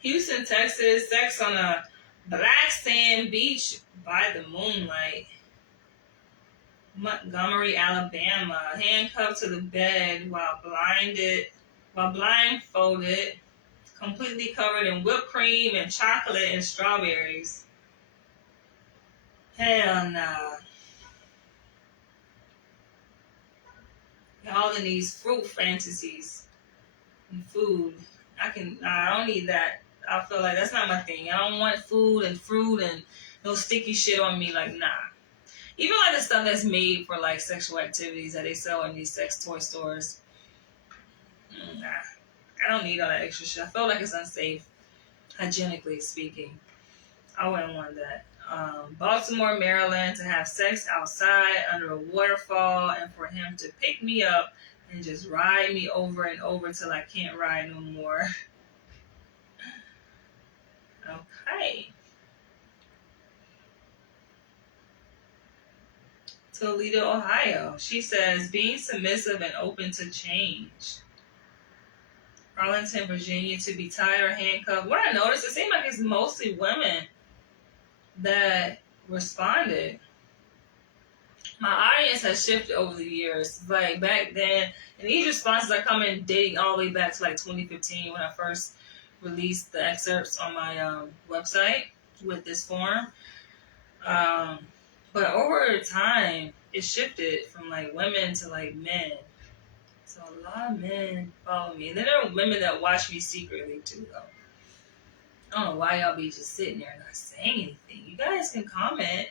Houston, Texas, sex on a black sand beach by the moonlight. Montgomery, Alabama, handcuffed to the bed while blindfolded, completely covered in whipped cream and chocolate and strawberries. Hell nah. All in these fruit fantasies and food. I don't need that. I feel like that's not my thing. I don't want food and fruit and no sticky shit on me. Like, nah. Even like the stuff that's made for like sexual activities that they sell in these sex toy stores. Nah, I don't need all that extra shit. I feel like it's unsafe, hygienically speaking. I wouldn't want that. Baltimore, Maryland, to have sex outside under a waterfall and for him to pick me up and just ride me over and over till I can't ride no more. Okay. Toledo, Ohio. She says, being submissive and open to change. Arlington, Virginia, to be tied or handcuffed. What I noticed, it seemed like it's mostly women that responded. My audience has shifted over the years. Like back then, and these responses are coming dating all the way back to like 2015 when I first released the excerpts on my website with this forum. But over time, it shifted from like women to like men. So a lot of men follow me. And then there are women that watch me secretly too, though. I don't know why y'all be just sitting there and not saying anything. You guys can comment.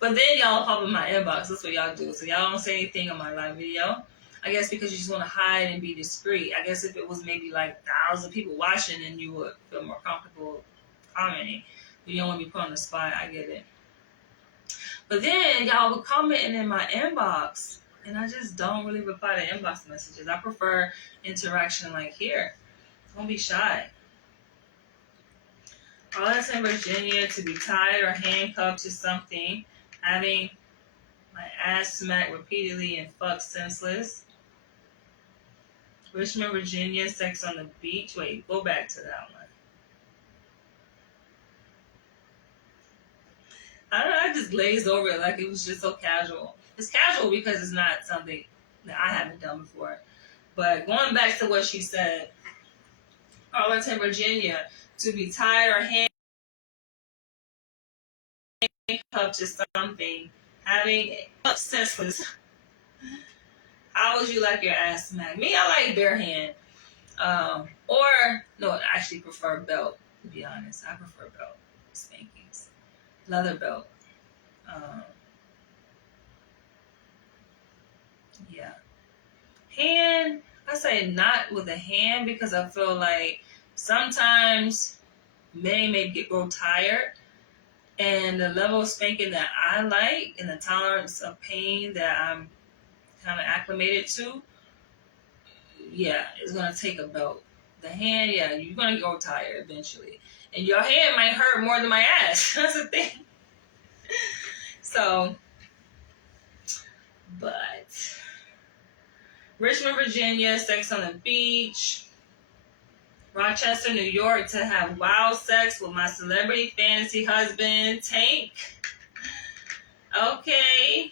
But then y'all pop in my inbox. That's what y'all do. So y'all don't say anything on my live video. I guess because you just want to hide and be discreet. I guess if it was maybe like 1,000 people watching, then you would feel more comfortable commenting. But you don't want to be put on the spot. I get it. But then y'all would commenting in my inbox. And I just don't really reply to inbox messages. I prefer interaction like here. Don't be shy. Arlington, Virginia, to be tied or handcuffed to something, having my ass smacked repeatedly and fucked senseless. Richmond, Virginia, sex on the beach. Wait, go back to that one. I don't know, I just glazed over it like it was just so casual. It's casual because it's not something that I haven't done before. But going back to what she said, Arlington, Virginia, to be tied or handcuffed to something, having senseless. How would you like your ass smacked? Me, I like bare hand. Or, no, I actually prefer belt, to be honest. I prefer belt spankings. Leather belt. Yeah. Hand, I say not with a hand because I feel like sometimes men may grow tired, and the level of spanking that I like and the tolerance of pain that I'm kind of acclimated to, yeah, it's going to take a belt. The hand, yeah, you're going to grow tired eventually. And your hand might hurt more than my ass. That's the thing. So, but Richmond, Virginia, sex on the beach. Rochester, New York, to have wild sex with my celebrity fantasy husband, Tank. Okay.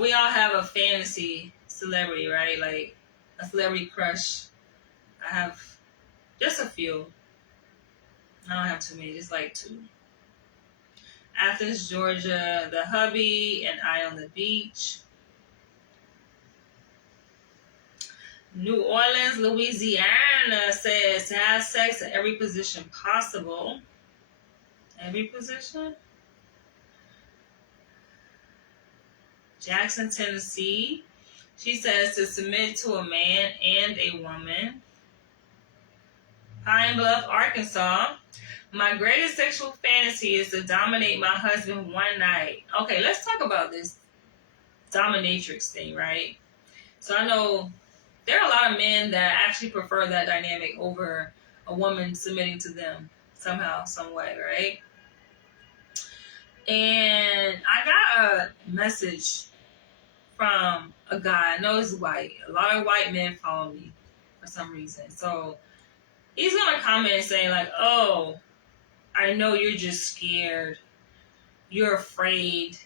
We all have a fantasy celebrity, right? Like a celebrity crush. I have just a few. I don't have too many, just like 2. Athens, Georgia, the hubby, and I on the beach. New Orleans, Louisiana says to have sex in every position possible. Every position? Jackson, Tennessee. She says to submit to a man and a woman. Pine Bluff, Arkansas. My greatest sexual fantasy is to dominate my husband one night. Okay, let's talk about this dominatrix thing, right? So I know there are a lot of men that actually prefer that dynamic over a woman submitting to them somehow, some way, right? And I got a message from a guy. I know he's white. A lot of white men follow me for some reason. So he's going to comment and say like, oh, I know you're just scared. You're afraid.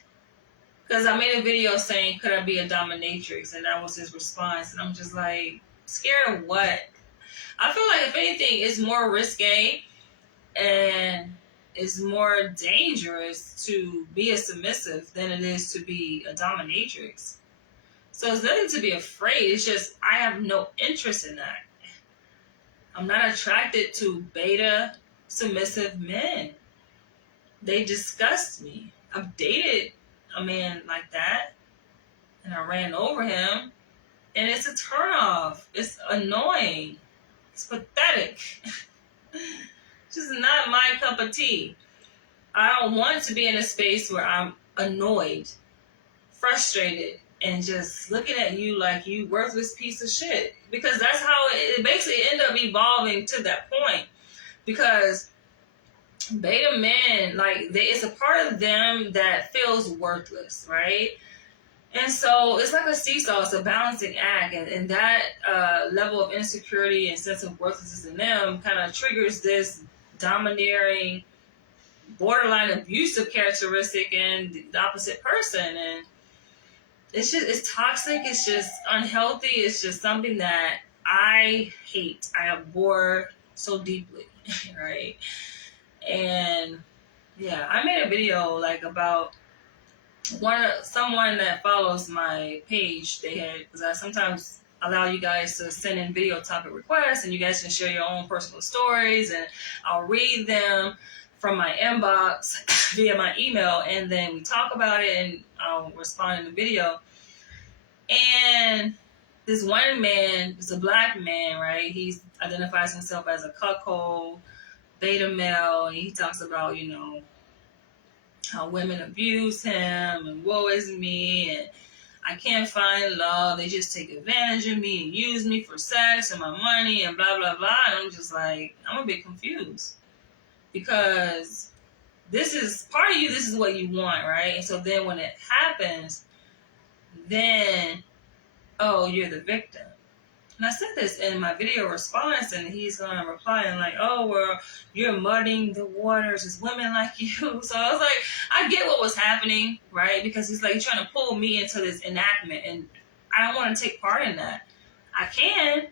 Because I made a video saying, could I be a dominatrix? And that was his response. And I'm just like, scared of what? I feel like if anything, it's more risque and it's more dangerous to be a submissive than it is to be a dominatrix. So there's nothing to be afraid. It's just I have no interest in that. I'm not attracted to beta submissive men. they disgust me. I've dated a man like that, and I ran over him, and it's a turnoff. It's annoying. It's pathetic. Just not my cup of tea. I don't want to be in a space where I'm annoyed, frustrated, and just looking at you like you worthless piece of shit. Because that's how it basically ended up evolving to that point. Because beta men, like, it's a part of them that feels worthless, right? And so it's like a seesaw. It's a balancing act, and that level of insecurity and sense of worthlessness in them kind of triggers this domineering, borderline abusive characteristic in the opposite person. And it's toxic. It's just unhealthy. It's just something that I hate. I abhor so deeply, right? And yeah, I made a video like about someone that follows my page. They had, because I sometimes allow you guys to send in video topic requests, and you guys can share your own personal stories, and I'll read them from my inbox via my email, and then we talk about it, and I'll respond in the video. And this one man is a black man, right? He identifies himself as a cuckold, beta male, and he talks about, how women abuse him, and woe is me, and I can't find love. They just take advantage of me and use me for sex and my money and blah, blah, blah. And I'm just like, I'm a bit confused. Because this is part of you, this is what you want, right? And so then when it happens, then, oh, you're the victim. And I said this in my video response, and he's going to reply and like, oh, well, you're muddying the waters. It's women like you. So I was like, I get what was happening, right? Because he's like trying to pull me into this enactment, and I don't want to take part in that. I can,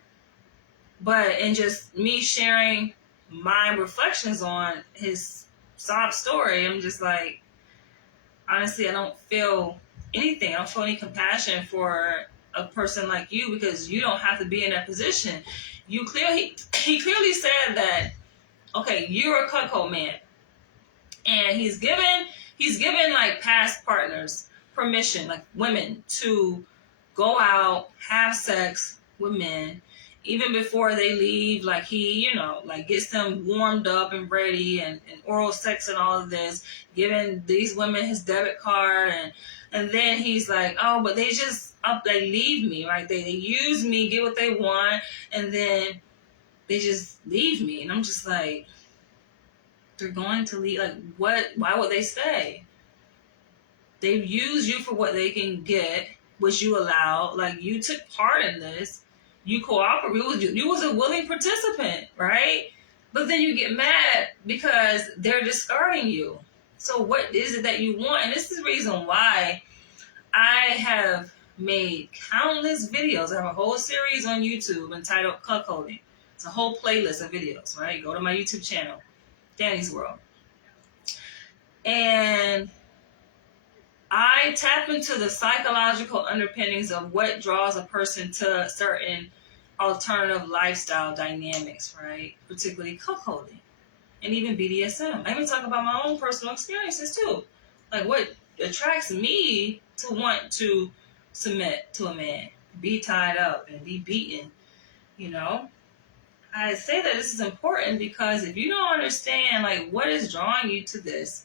but in just me sharing my reflections on his sob story, I'm just like, honestly, I don't feel anything. I don't feel any compassion for a person like you, because you don't have to be in that position. He clearly said that, okay, you're a cuckold man, and he's given like past partners permission, like women, to go out, have sex with men, even before they leave. Like he, like gets them warmed up and ready, and oral sex and all of this, giving these women his debit card, and then he's like, oh, but they leave me, right? They use me, get what they want, and then they just leave me. And I'm just like, they're going to leave? Like, what? Why would they stay? They've used you for what they can get, which you allow. Like, you took part in this. You cooperated. You was a willing participant, right? But then you get mad because they're discarding you. So what is it that you want? And this is the reason why I have made countless videos. I have a whole series on YouTube entitled Cuckolding. It's a whole playlist of videos, right? Go to my YouTube channel, Danny's World. And I tap into the psychological underpinnings of what draws a person to certain alternative lifestyle dynamics, right? Particularly cuckolding and even BDSM. I even talk about my own personal experiences too. Like what attracts me to want to submit to a man, be tied up and be beaten, I say that this is important because if you don't understand like what is drawing you to this,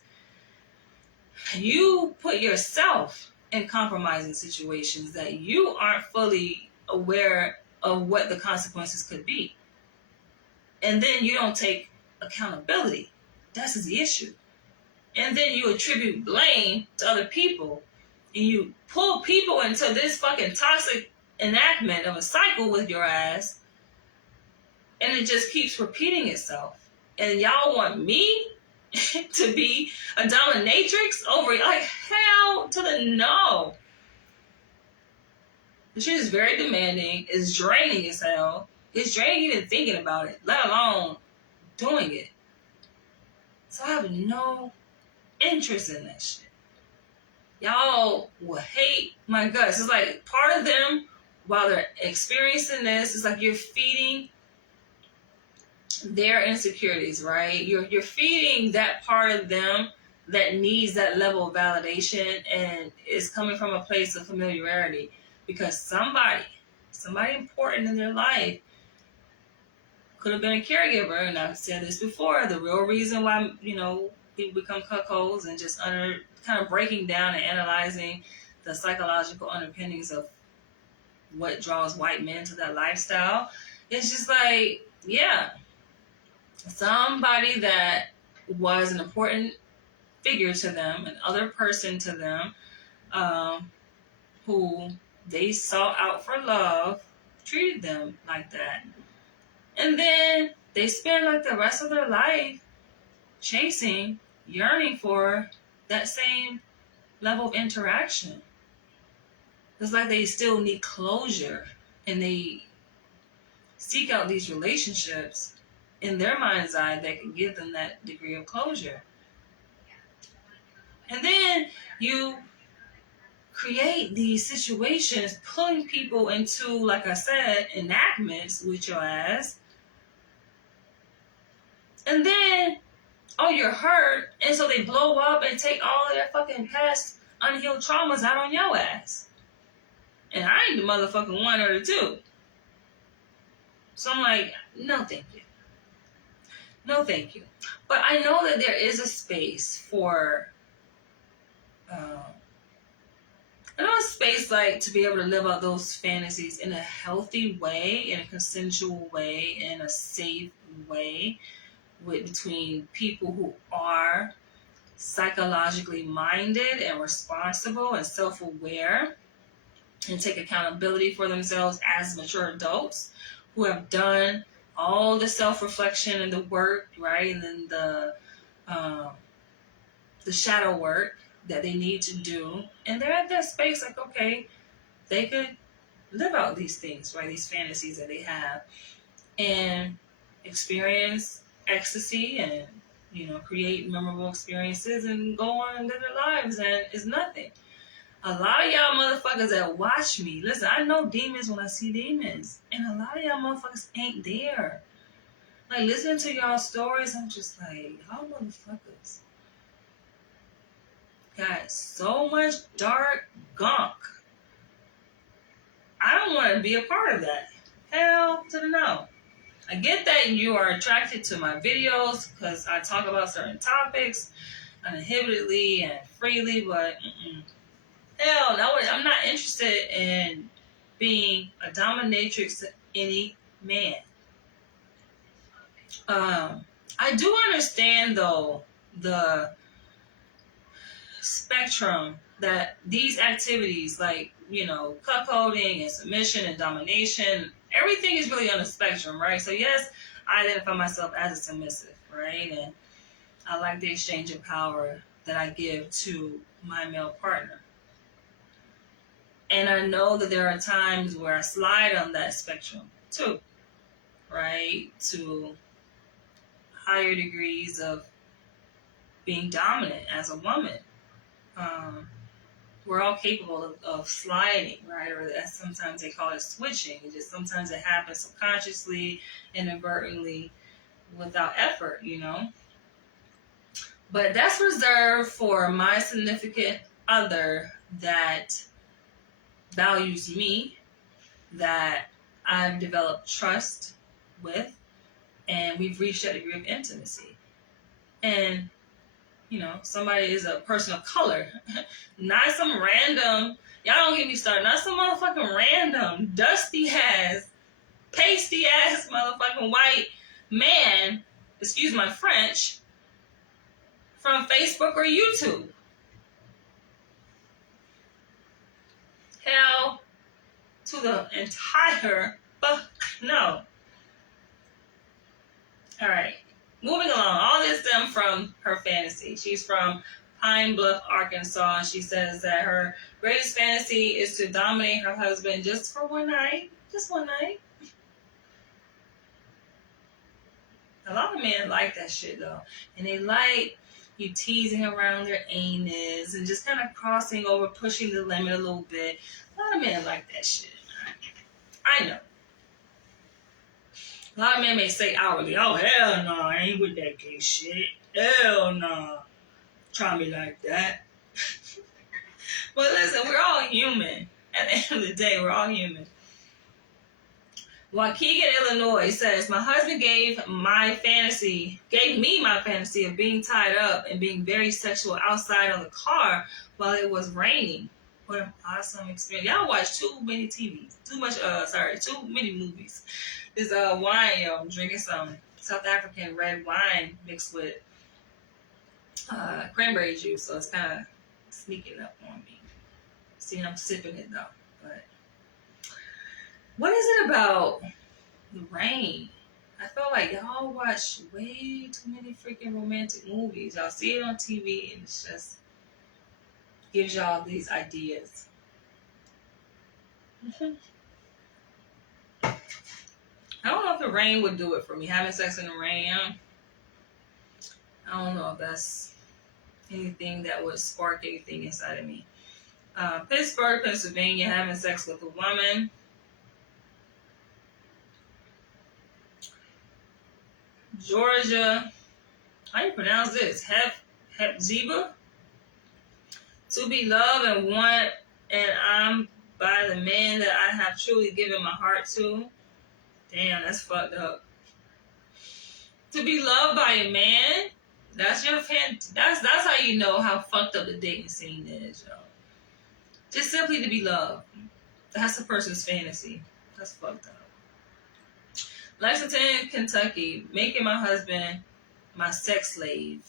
you put yourself in compromising situations that you aren't fully aware of what the consequences could be. And then you don't take accountability. That's the issue. And then you attribute blame to other people. And you pull people into this fucking toxic enactment of a cycle with your ass. And it just keeps repeating itself. And y'all want me to be a dominatrix over, like, hell to the no. The shit is very demanding. It's draining as hell. It's draining even thinking about it, let alone doing it. So I have no interest in that shit. Y'all will hate my guts. It's like part of them, while they're experiencing this, it's like you're feeding their insecurities, right? You're feeding that part of them that needs that level of validation, and it's coming from a place of familiarity because somebody important in their life could have been a caregiver. And I've said this before, the real reason why, people become cuckolds, and just under kind of breaking down and analyzing the psychological underpinnings of what draws white men to that lifestyle. It's just like, yeah, somebody that was an important figure to them, an other person to them, who they sought out for love, treated them like that. And then they spend like the rest of their life chasing, yearning for that same level of interaction. It's like they still need closure, and they seek out these relationships in their mind's eye that can give them that degree of closure. And then you create these situations, pulling people into, like I said, enactments with your ass. And then, oh, you're hurt, and so they blow up and take all of their fucking past unhealed traumas out on your ass. And I ain't the motherfucking one or the two. So I'm like, no thank you. No thank you. But I know that there is a space for, I know a space like to be able to live out those fantasies in a healthy way, in a consensual way, in a safe way, between people who are psychologically minded and responsible and self-aware and take accountability for themselves as mature adults who have done all the self-reflection and the work, right? And then the shadow work that they need to do. And they're at that space like, okay, they could live out these things, right? These fantasies that they have, and experience ecstasy and, create memorable experiences and go on and live their lives, and it's nothing. A lot of y'all motherfuckers that watch me, listen, I know demons when I see demons, and a lot of y'all motherfuckers ain't there. Like, listening to y'all stories, I'm just like, y'all motherfuckers got so much dark gunk. I don't want to be a part of that. Hell to the no. I get that you are attracted to my videos because I talk about certain topics uninhibitedly and freely, but hell no, I'm not interested in being a dominatrix to any man. I do understand, though, the spectrum that these activities, like, cuckolding and submission and domination, everything is really on a spectrum, right? So yes, I identify myself as a submissive, right? And I like the exchange of power that I give to my male partner. And I know that there are times where I slide on that spectrum too, right? To higher degrees of being dominant as a woman. We're all capable of sliding, right? Or as sometimes they call it switching. Sometimes it happens subconsciously, inadvertently, without effort, But that's reserved for my significant other that values me, that I've developed trust with, and we've reached that degree of intimacy. And somebody is a person of color, not some random, y'all don't get me started, not some motherfucking random, dusty ass, pasty ass motherfucking white man, excuse my French, from Facebook or YouTube. Hell to the entire fuck no. All right. Moving along, all this stemmed from her fantasy. She's from Pine Bluff, Arkansas. She says that her greatest fantasy is to dominate her husband just for one night. Just one night. A lot of men like that shit, though. And they like you teasing around their anus and just kind of crossing over, pushing the limit a little bit. A lot of men like that shit. I know. A lot of men may say outwardly, oh, hell no, I ain't with that gay shit. Hell no. try me like that. But listen, we're all human. At the end of the day, we're all human. Waukegan, Illinois says, my husband gave me my fantasy of being tied up and being very sexual outside on the car while it was raining. What an awesome experience. Y'all watch too many movies. This wine, yo, I'm drinking some South African red wine mixed with cranberry juice, so it's kind of sneaking up on me. See, I'm sipping it though. But what is it about the rain? I feel like y'all watch way too many freaking romantic movies. Y'all see it on TV and it's just gives y'all these ideas. I don't know if the rain would do it for me. Having sex in the rain, I don't know if that's anything that would spark anything inside of me. Pittsburgh, Pennsylvania, having sex with a woman. Georgia, how do you pronounce this? Hepzibah? To be loved and want, and I'm by the man that I have truly given my heart to. Damn, that's fucked up. To be loved by a man, that's your that's how you know how fucked up the dating scene is, yo. Just simply to be loved. That's a person's fantasy. That's fucked up. Lexington, Kentucky, making my husband my sex slave.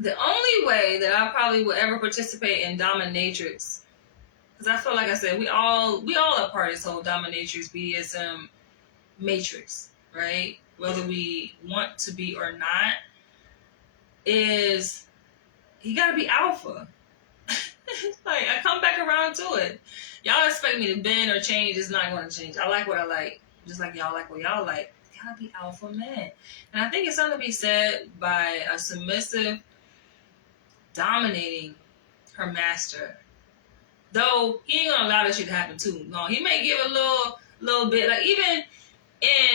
The only way that I probably would ever participate in dominatrix, because I feel like I said we all are part of this whole dominatrix BDSM matrix, right? Whether we want to be or not, is you gotta be alpha. Like, I come back around to it. Y'all expect me to bend or change, it's not going to change. I like what I like, just like y'all like what y'all like. You gotta be alpha man. And I think it's something to be said by a submissive dominating her master. Though he ain't gonna allow that shit to happen too long. He may give a little bit, like even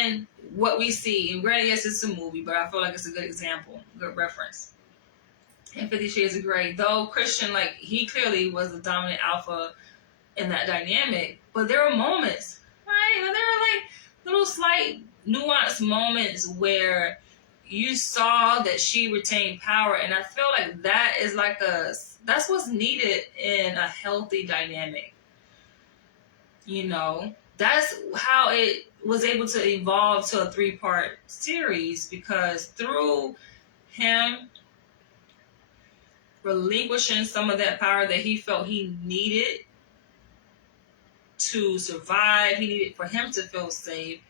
in what we see, and granted, yes, it's a movie, but I feel like it's a good example, good reference. In 50 Shades of Grey, though Christian, like, he clearly was the dominant alpha in that dynamic, but there were moments, right? There were like little slight nuanced moments where you saw that she retained power, and I feel like that is like that's what's needed in a healthy dynamic. You know, that's how it was able to evolve to a 3-part series, because through him relinquishing some of that power that he felt he needed to survive, he needed for him to feel safe,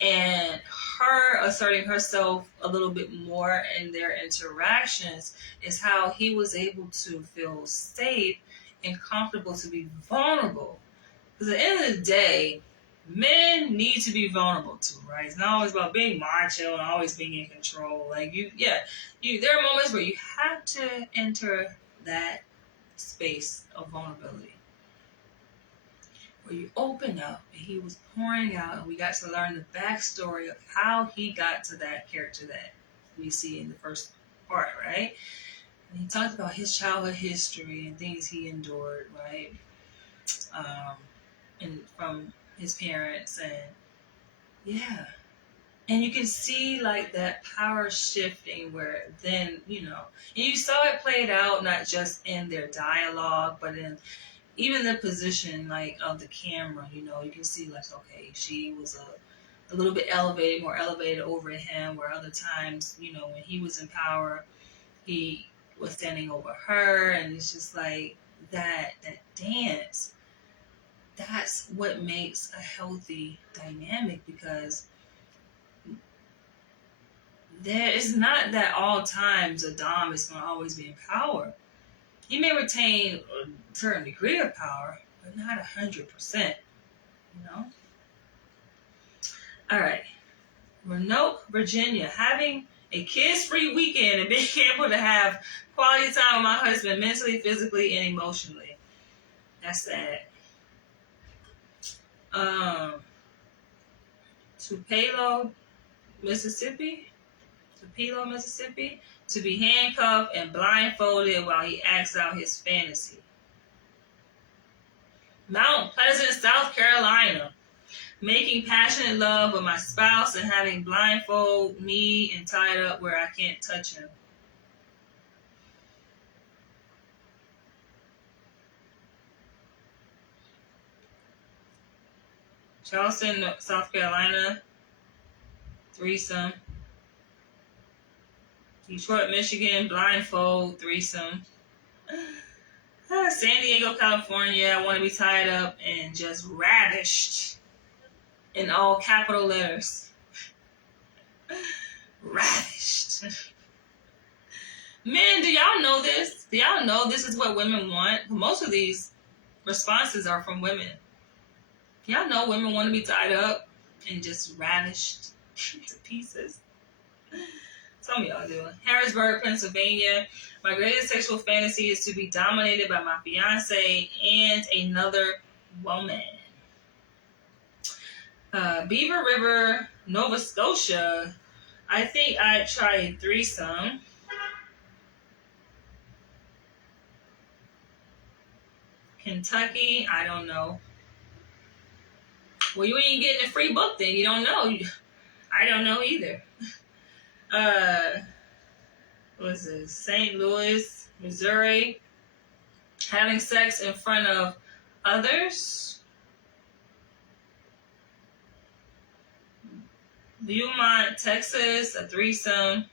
and her asserting herself a little bit more in their interactions is how he was able to feel safe and comfortable to be vulnerable. Because at the end of the day, men need to be vulnerable too, right? It's not always about being macho and always being in control. Like there are moments where you have to enter that space of vulnerability, where you open up, and he was pouring out, and we got to learn the backstory of how he got to that character that we see in the first part, right? And he talked about his childhood history and things he endured, right? And from his parents, and yeah. And you can see like that power shifting where then, and you saw it played out not just in their dialogue, but in even the position like of the camera. You can see like, okay, she was a little bit more elevated over him, where other times, when he was in power, he was standing over her, and it's just like that dance. That's what makes a healthy dynamic, because there is not that all times a dom is going to always be in power. He may retain a certain degree of power, but not 100%. All right. Roanoke, Virginia, having a kids-free weekend and being able to have quality time with my husband mentally, physically, and emotionally. That's sad. Tupelo, Mississippi. Tupelo, Mississippi. To be handcuffed and blindfolded while he acts out his fantasy. Mount Pleasant, South Carolina. Making passionate love with my spouse and having blindfold me and tied up where I can't touch him. Charleston, South Carolina, threesome. Detroit, Michigan, blindfold, threesome. San Diego, California, I want to be tied up and just ravished in all capital letters. Ravished. Men, do y'all know this? Do y'all know this is what women want? Most of these responses are from women. Y'all know women want to be tied up and just ravished to pieces. Some of y'all do. Harrisburg, Pennsylvania. My greatest sexual fantasy is to be dominated by my fiance and another woman. Beaver River, Nova Scotia. I think I'd try a threesome. Kentucky, I don't know. Well, you ain't getting a free book then. You don't know. I don't know either. What's this? St. Louis, Missouri. Having sex in front of others. Beaumont, Texas, a threesome.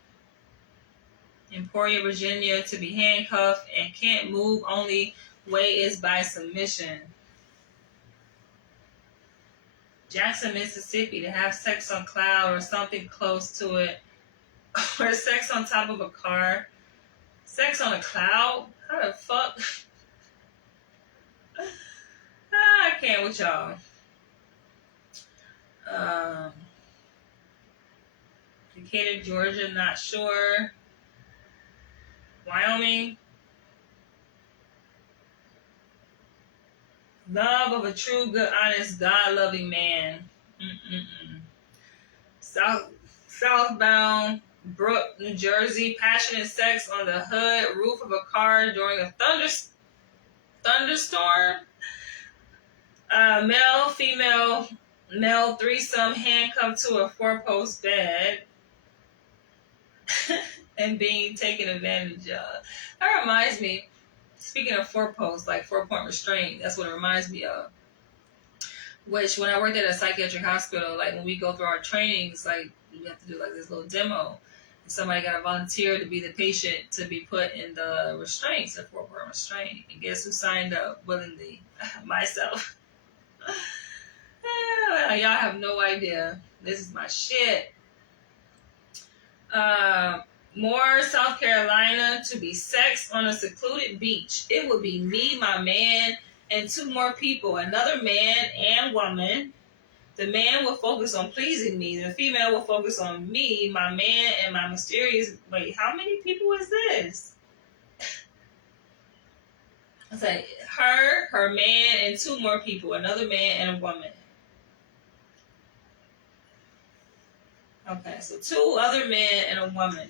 Emporia, Virginia, to be handcuffed and can't move. Only way is by submission. Jackson, Mississippi, to have sex on cloud or something close to it. Or sex on top of a car. Sex on a cloud? How the fuck? I can't with y'all. Decatur, Georgia, not sure. Wyoming. Love of a true, good, honest, God-loving man. Southbound, Brook, New Jersey. Passionate sex on the hood roof of a car during a thunderstorm. Male, female, male threesome handcuffed to a 4-post bed and being taken advantage of. That reminds me, speaking of 4-post, like 4-point restraint, that's what it reminds me of. Which, when I worked at a psychiatric hospital, like when we go through our trainings, like we have to do like this little demo. And somebody got to volunteer to be the patient to be put in the restraints, the 4-point restraint. And guess who signed up willingly? Myself. Y'all have no idea. This is my shit. More, South Carolina, to be sex on a secluded beach. It would be me, my man, and 2 more people. Another man and woman. The man will focus on pleasing me. The female will focus on me, my man, and my mysterious... Wait, how many people is this? It's like her man, and 2 more people. Another man and a woman. Okay, so 2 other men and a woman.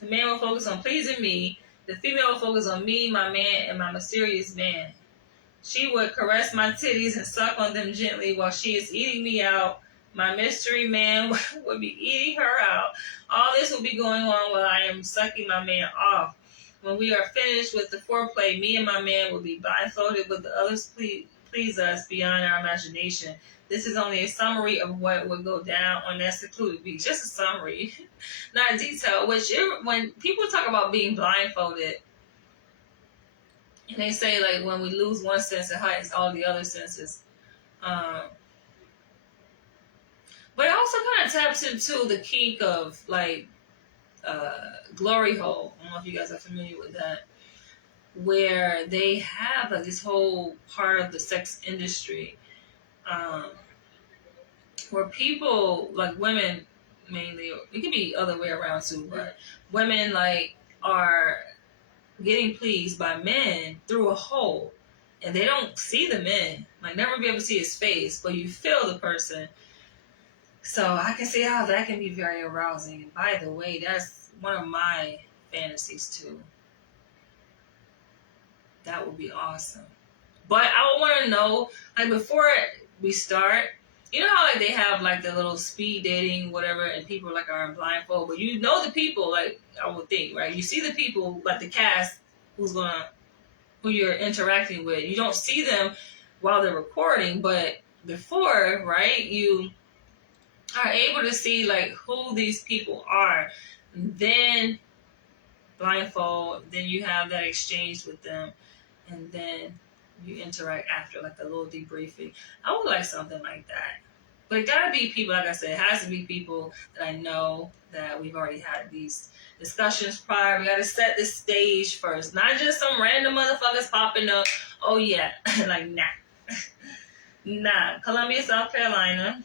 The man will focus on pleasing me. The female will focus on me, my man, and my mysterious man. She would caress my titties and suck on them gently while she is eating me out. My mystery man would be eating her out. All this will be going on while I am sucking my man off. When we are finished with the foreplay, me and my man will be blindfolded, but the others please us beyond our imagination. This is only a summary of what would go down on that secluded beach. Just a summary, not detail. When people talk about being blindfolded, and they say like when we lose one sense, it heightens all the other senses. But it also kind of taps into the kink of like glory hole. I don't know if you guys are familiar with that, where they have like this whole part of the sex industry. Where people, like women mainly, it could be other way around too, but women like are getting pleased by men through a hole, and they don't see the men. Like, never be able to see his face, but you feel the person. So I can see how that can be very arousing. And by the way, that's one of my fantasies too. That would be awesome. But I would want to know, like, before we start, you know how like they have like the little speed dating, whatever, and people like are in blindfold, but you know the people, like I would think, right? You see the people, like the cast, who you're interacting with. You don't see them while they're recording, but before, right? You are able to see like who these people are. And then blindfold, then you have that exchange with them, and then you interact after, like a little debriefing. I would like something like that. But it gotta be people, like I said, it has to be people that I know, that we've already had these discussions prior. We gotta set the stage first. Not just some random motherfuckers popping up. Oh yeah. Like, nah. Nah. Columbia, South Carolina.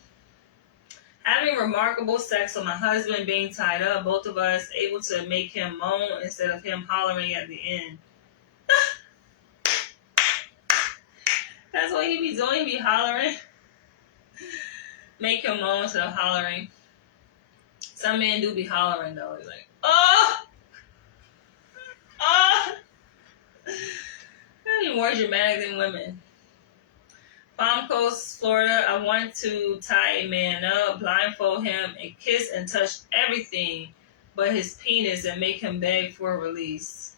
Having remarkable sex with my husband being tied up, both of us able to make him moan instead of him hollering at the end. That's what he be doing, he be hollering. Make him moan instead of hollering. Some men do be hollering though. He's like, oh! Oh! They're more dramatic than women. Palm Coast, Florida. I want to tie a man up, blindfold him, and kiss and touch everything but his penis and make him beg for a release.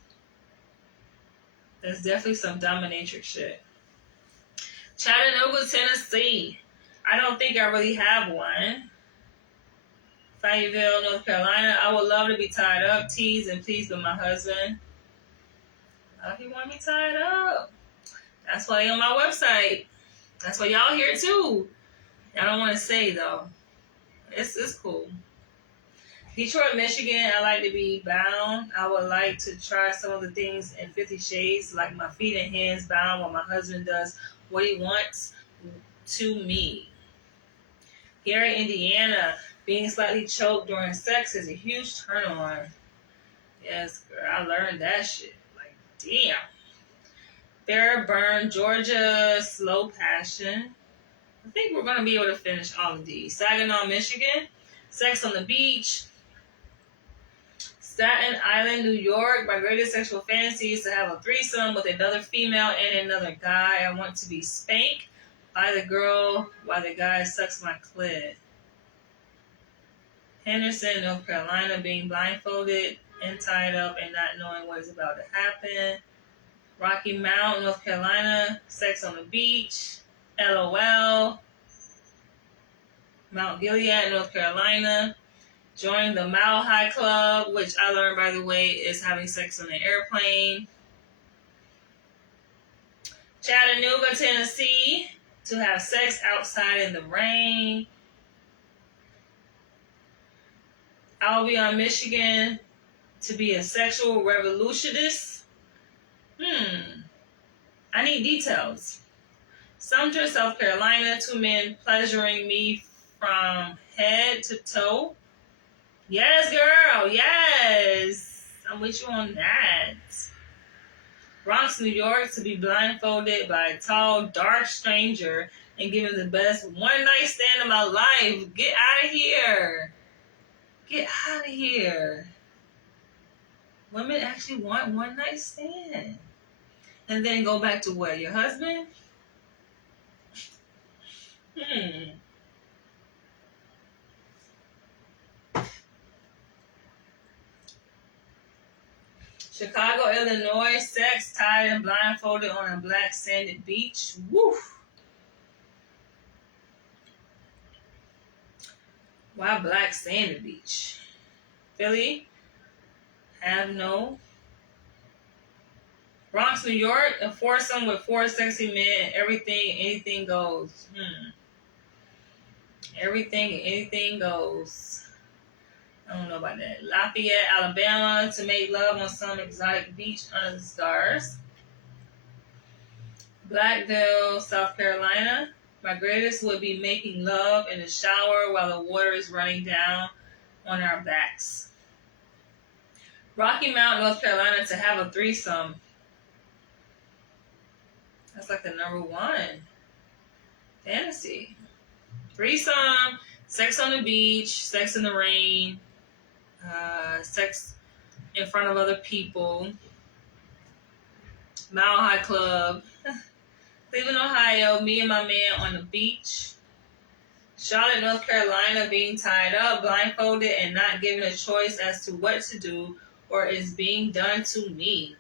That's definitely some dominatrix shit. Chattanooga, Tennessee. I don't think I really have one. Fayetteville, North Carolina. I would love to be tied up, teased, and pleased with my husband. Oh, he want me tied up. That's why he on my website. That's why y'all here too. I don't want to say though. It's cool. Detroit, Michigan. I like to be bound. I would like to try some of the things in 50 Shades, like my feet and hands bound while my husband does what he wants to me. Here in Indiana, being slightly choked during sex is a huge turn on. Yes, girl, I learned that shit. Like, damn. Fairburn, Georgia, slow passion. I think we're going to be able to finish all of these. Saginaw, Michigan, sex on the beach. Staten Island, New York. My greatest sexual fantasy is to have a threesome with another female and another guy. I want to be spanked by the girl while the guy sucks my clit. Henderson, North Carolina, being blindfolded and tied up and not knowing what is about to happen. Rocky Mount, North Carolina, sex on the beach. LOL. Mount Gilead, North Carolina. Join the Mile High Club, which I learned, by the way, is having sex on an airplane. Chattanooga, Tennessee, to have sex outside in the rain. I'll be on Michigan to be a sexual revolutionist. I need details. Sumter, South Carolina, 2 men pleasuring me from head to toe. Yes, girl, yes. I'm with you on that. Bronx, New York, to be blindfolded by a tall, dark stranger and given the best one-night stand of my life. Get out of here. Get out of here. Women actually want one-night stand. And then go back to what? Your husband? Chicago, Illinois, sex tied and blindfolded on a black sanded beach. Woo! Why black sanded beach? Philly, have no. Bronx, New York, a foursome with 4 sexy men. Everything, anything goes. Everything and anything goes. I don't know about that. Lafayette, Alabama, to make love on some exotic beach under the stars. Blackville, South Carolina. My greatest would be making love in the shower while the water is running down on our backs. Rocky Mount, North Carolina, to have a threesome. That's like the number one. Fantasy. Threesome, sex on the beach, sex in the rain, sex in front of other people, Mile High Club, Cleveland, Ohio, me and my man on the beach, Charlotte, North Carolina, being tied up, blindfolded, and not given a choice as to what to do or is being done to me.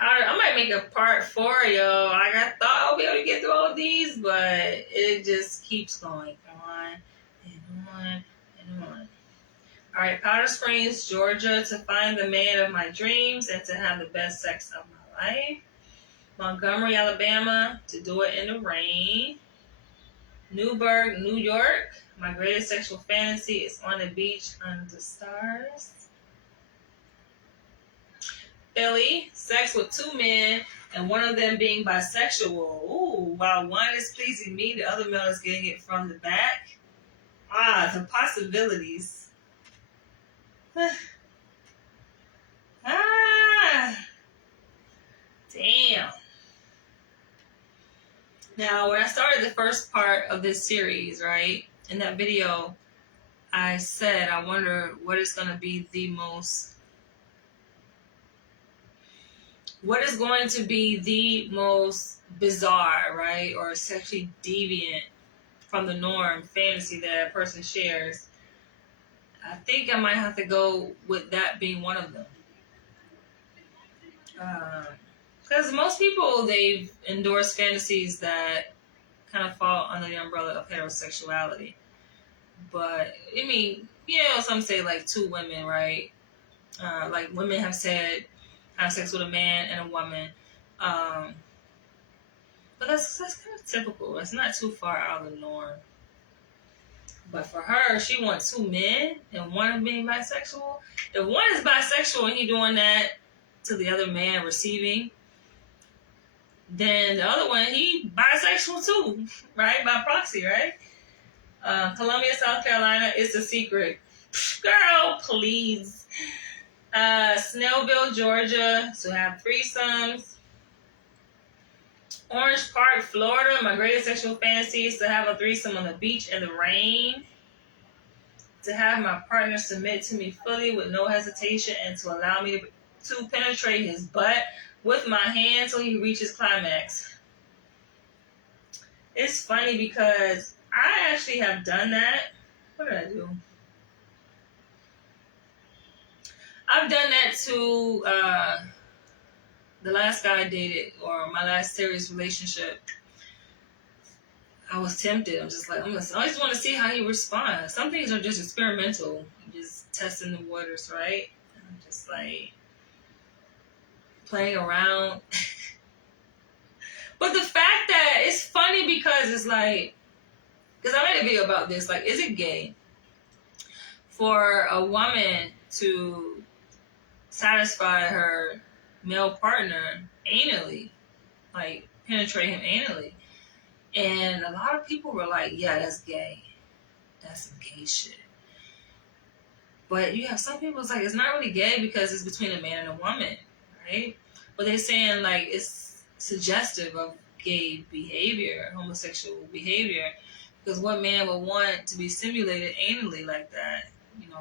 I might make a part 4, yo. I thought I'll be able to get through all of these, but it just keeps going on and on and on. All right, Powder Springs, Georgia, to find the man of my dreams and to have the best sex of my life. Montgomery, Alabama, to do it in the rain. Newburgh, New York, my greatest sexual fantasy is on the beach under the stars. Philly, sex with 2 men and one of them being bisexual. Ooh, while one is pleasing me, the other male is getting it from the back. The possibilities. Damn. Now, when I started the first part of this series, right, in that video, I said, I wonder what is going to be the most bizarre, right, or sexually deviant from the norm fantasy that a person shares. I think I might have to go with that being one of them. Because most people, they've endorsed fantasies that kind of fall under the umbrella of heterosexuality. But, I mean, some say like 2 women, right? Like women have said have sex with a man and a woman. But that's kind of typical. It's not too far out of the norm. But for her, she wants 2 men and one of being bisexual. If one is bisexual and he doing that to the other man receiving, then the other one, he bisexual too, right? By proxy, right? Columbia, South Carolina, it's a secret. Girl, please. Snellville, Georgia, to have threesomes. Orange Park, Florida, my greatest sexual fantasy is to have a threesome on the beach in the rain. To have my partner submit to me fully with no hesitation and to allow me to penetrate his butt with my hand till he reaches climax. It's funny because I actually have done that. What did I do? I've done that to the last guy I dated, or my last serious relationship. I was tempted. I'm just like, I just want to see how he responds. Some things are just experimental, just testing the waters, right? I'm just like playing around. But the fact that it's funny because it's like, because I made a video about this, like, is it gay for a woman to satisfy her male partner anally, like penetrate him anally? And a lot of people were like, yeah, that's gay. That's some gay shit. But you have some people, it's like, it's not really gay because it's between a man and a woman, right? But they're saying, like, it's suggestive of gay behavior, homosexual behavior, because what man would want to be stimulated anally like that?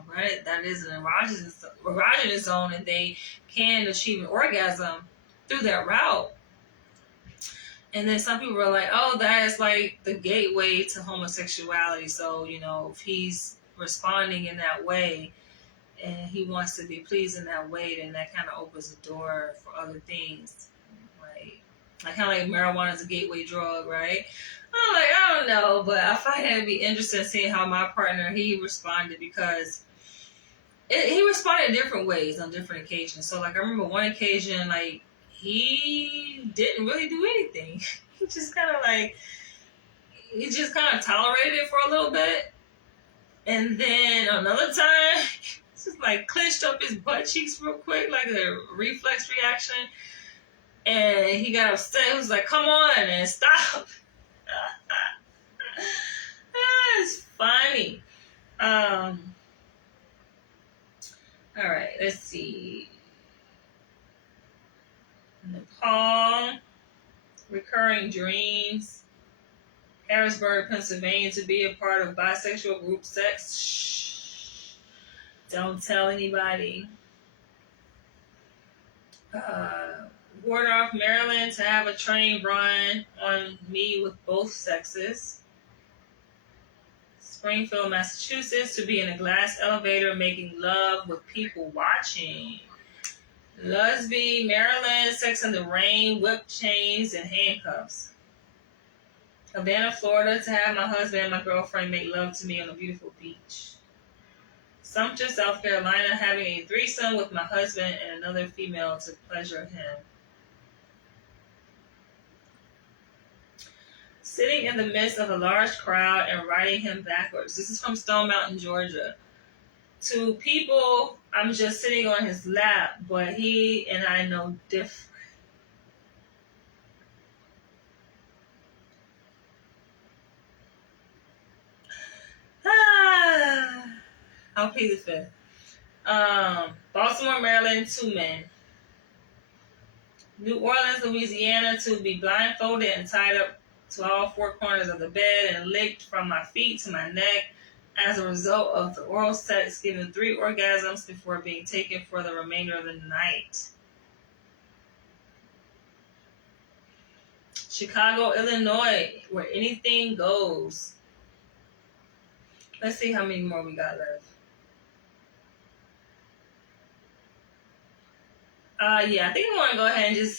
Granted, that is an erogenous zone, and they can achieve an orgasm through that route. And then some people were like, oh, that is like the gateway to homosexuality. So, if he's responding in that way and he wants to be pleased in that way, then that kind of opens the door for other things. Like kind of like marijuana is a gateway drug, right? I'm like, I don't know, but I find it to be interesting seeing how my partner, he responded, because he responded in different ways on different occasions. So, like, I remember one occasion, like, he didn't really do anything. He just kind of tolerated it for a little bit. And then another time, just like clenched up his butt cheeks real quick, like a reflex reaction. And he got upset. He was like, come on and stop. It's funny. All right, let's see. Nepal, recurring dreams. Harrisburg, Pennsylvania, to be a part of bisexual group sex. Shh. Don't tell anybody. Wardorf, Maryland, to have a train run on me with both sexes. Springfield, Massachusetts, to be in a glass elevator making love with people watching. Lusby, Maryland, sex in the rain, whip chains, and handcuffs. Havana, Florida, to have my husband and my girlfriend make love to me on a beautiful beach. Sumter, South Carolina, having a threesome with my husband and another female to pleasure him. Sitting in the midst of a large crowd and riding him backwards. This is from Stone Mountain, Georgia. To people, I'm just sitting on his lap, but he and I know different. I'll plead the fifth. Baltimore, Maryland, 2 men. New Orleans, Louisiana, to be blindfolded and tied up to all 4 corners of the bed and licked from my feet to my neck as a result of the oral sex, given 3 orgasms before being taken for the remainder of the night. Chicago, Illinois, where anything goes. Let's see how many more we got left. Yeah, I think I'm going to go ahead and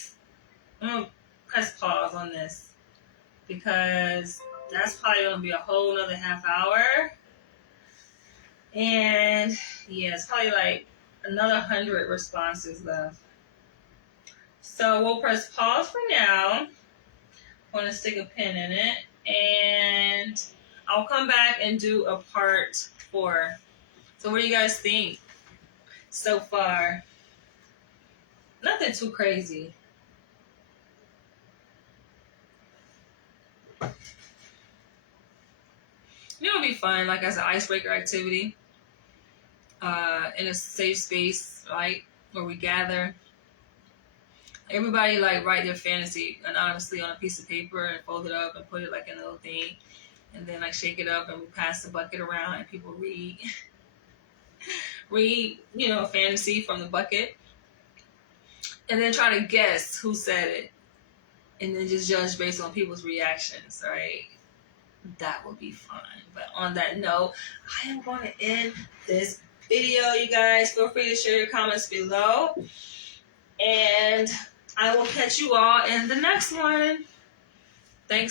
I'm going to press pause on this because that's probably going to be a whole nother half hour. And yeah, it's probably like another 100 responses left. So we'll press pause for now. I'm going to stick a pin in it and I'll come back and do a part 4. So what do you guys think so far? Nothing too crazy. It'll be fun, like as an icebreaker activity, in a safe space, right, where we gather. Everybody like write their fantasy anonymously on a piece of paper and fold it up and put it like in a little thing, and then like shake it up and we pass the bucket around and people read, a fantasy from the bucket, and then try to guess who said it, and then just judge based on people's reactions, right? That would be fun. But on that note, I am going to end this video, you guys. Feel free to share your comments below. And I will catch you all in the next one.